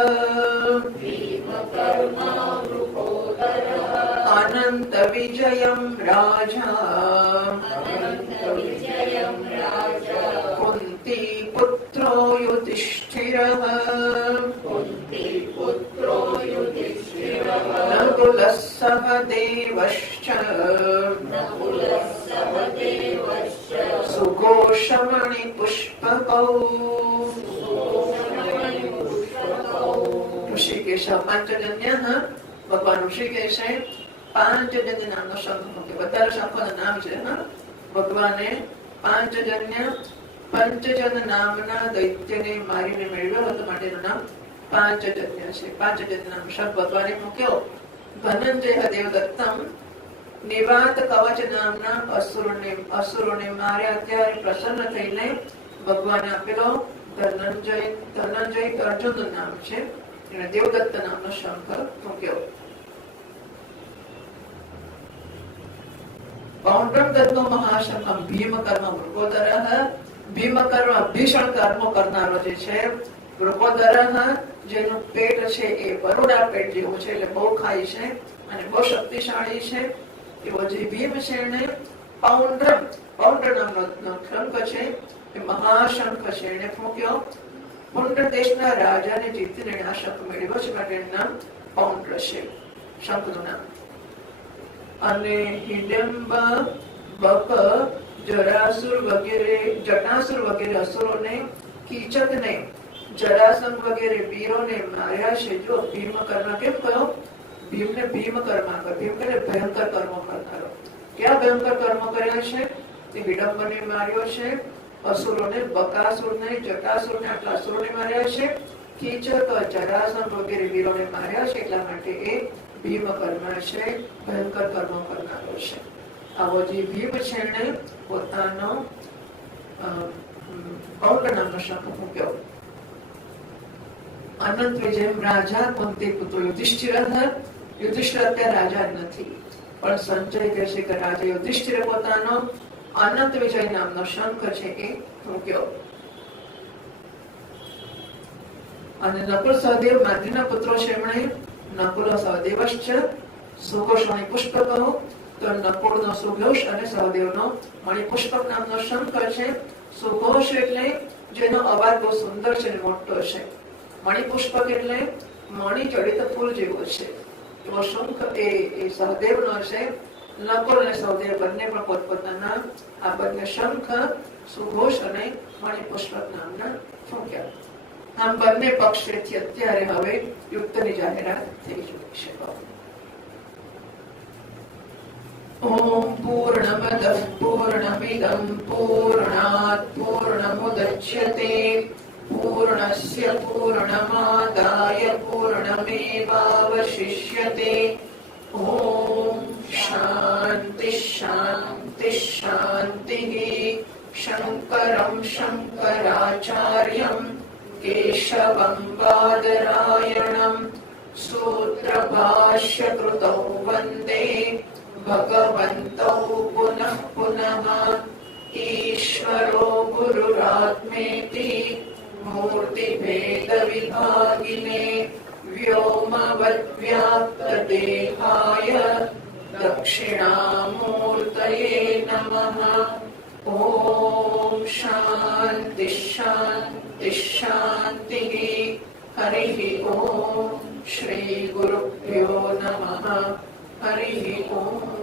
अनंत विजयं राजा कुंती पुत्रो युधिष्ठिरः नकुलः सह देवश्च सुघोषमणि पुष्पकौ. ઋષિકેશ પાંચજન્ય. ભગવાન ઋષિકેશે પાંચજન્ય નામનો શંખ મૂક્યો. બધા શંખોના નામ છે. ભગવાને પંચજન નામના દૈત્યને મારીને મેળવ્યો હતો માટેનું નામ પાંચજન્ય છે. પાંચજન્ય નામ શંખ ભગવાને મૂક્યો. ધનંજય દેવદત્તમ નિવાત કવચ નામના અસુરોને માર્યા ત્યારે પ્રસન્ન થઈને ભગવાને આપેલો ધનંજય અર્જુનનું નામ છે. એને દેવદત્ત નામનો શંખ મૂક્યો. પૌંડ્રમ દત્તો મહાશંખમ ભીમકર્મ વૃકોદરઃ. ભીમકર્મ ભીષણ કર્મો કરનારો જે છે. વૃકોદરઃ જેનું પેટ છે એ બરોડા પેટ જેવું છે, એટલે બહુ ખાય છે અને બહુ શક્તિશાળી છે. એવો જે ભીમ છે એને પૌંડ્ર નામનો શંખ છે એ મહાશંખ છે એને ફૂંક્યો. પૌંડ્ર દેશના રાજાને જીતીને આ શંખ મેળવ્યો છે માટે એનું નામ પૌંડ્ર છે, શંખનું નામ. અને હિડમ્બ બક જટાસુર વગેરે અસુરોને, કીચકને, જરાસંઘ વગેરે વીરોને માર્યા છે. જો ભીમકર્ણ કેમ કહ્યો? ભીમને ભીમ કર્માકર, ભીમ એટલે ભયંકર કર્મો કરનારો. ક્યાં ભયંકર કર્મો કર્યા છે? તે વિડંબને માર્યો છે, અસુરોને, બકાસુરને, જટાસુરને, આટલા અસુરોને માર્યા છે, કીચક, જરાસંઘ વગેરે વીરોને માર્યા છે. એટલા માટે એ ભીમ કર્મા છે, ભયંકર કર્મો કરનારો છે. આવો જે ભીમ છે એને પોતાનો પૌંડ નામનો શબ્દ મૂક્યો. અનંત વિજય રાજા કુંતી પુત્ર યુધિષ્ઠિર હતા. યુધિષ્ઠિર અત્યારે રાજા નથી, પણ સંજય કહે છે કે રાજા યુધિષ્ઠિરે પોતાનો અનંત વિજય નામનો શંખ છે એ મૂક્યો. અને નકુલ સહદેવ માદ્રીના પુત્રો છે. એમણે નકુલ સહદેવશ્ચ સુઘોષ મણિપુષ્પક, તો નકુળનો સુઘોષ અને સહદેવનો મણિપુષ્પક નામનો શંખ છે. સુઘોષ એટલે જેનો અવાજ બહુ સુંદર છે, મોટો છે. મણિપુષ્પક એટલે મણિ જડિત ફૂલ જેવો છે. એવો શંખ એ સહદેવનો છે. નકુલ અને સહદેવ બંને પણ પોતપોતાના આ બંને શંખ, સુઘોષ અને મણિપુષ્પક નામના ફૂંક્યા. આમ બંને પક્ષેથી અત્યારે હવે યુદ્ધની જાહેરાત થઈ ચૂકી છે. ઓમ પૂર્ણમદઃ પૂર્ણમિદં પૂર્ણાત પૂર્ણમુદચ્યતે પૂર્ણસ્ય પૂર્ણમાદાય પૂર્ણમેવાવશિષ્યતે. ઓમ શાંતિ શાંતિ શાંતિ. શંકરં શંકરાચાર્યં કેશવં બાદરાયણં સૂત્રભાષ્યકૃતૌ વંદે ભગવन्तौ પુનઃ પુનઃ. ઈશ્વરો ગુરુરાત્મેતિ મૂર્તિભેદવિભાગિને વ્યોમવદ્વ્યાપ્તદેહાય દક્ષિણામૂર્તયે નમઃ. ઓમ શાંતિ શાંતિ શાંતિ. હરિઃ ઓમ. શ્રી ગુરુભ્યો નમઃ. હરિઃ ઓમ.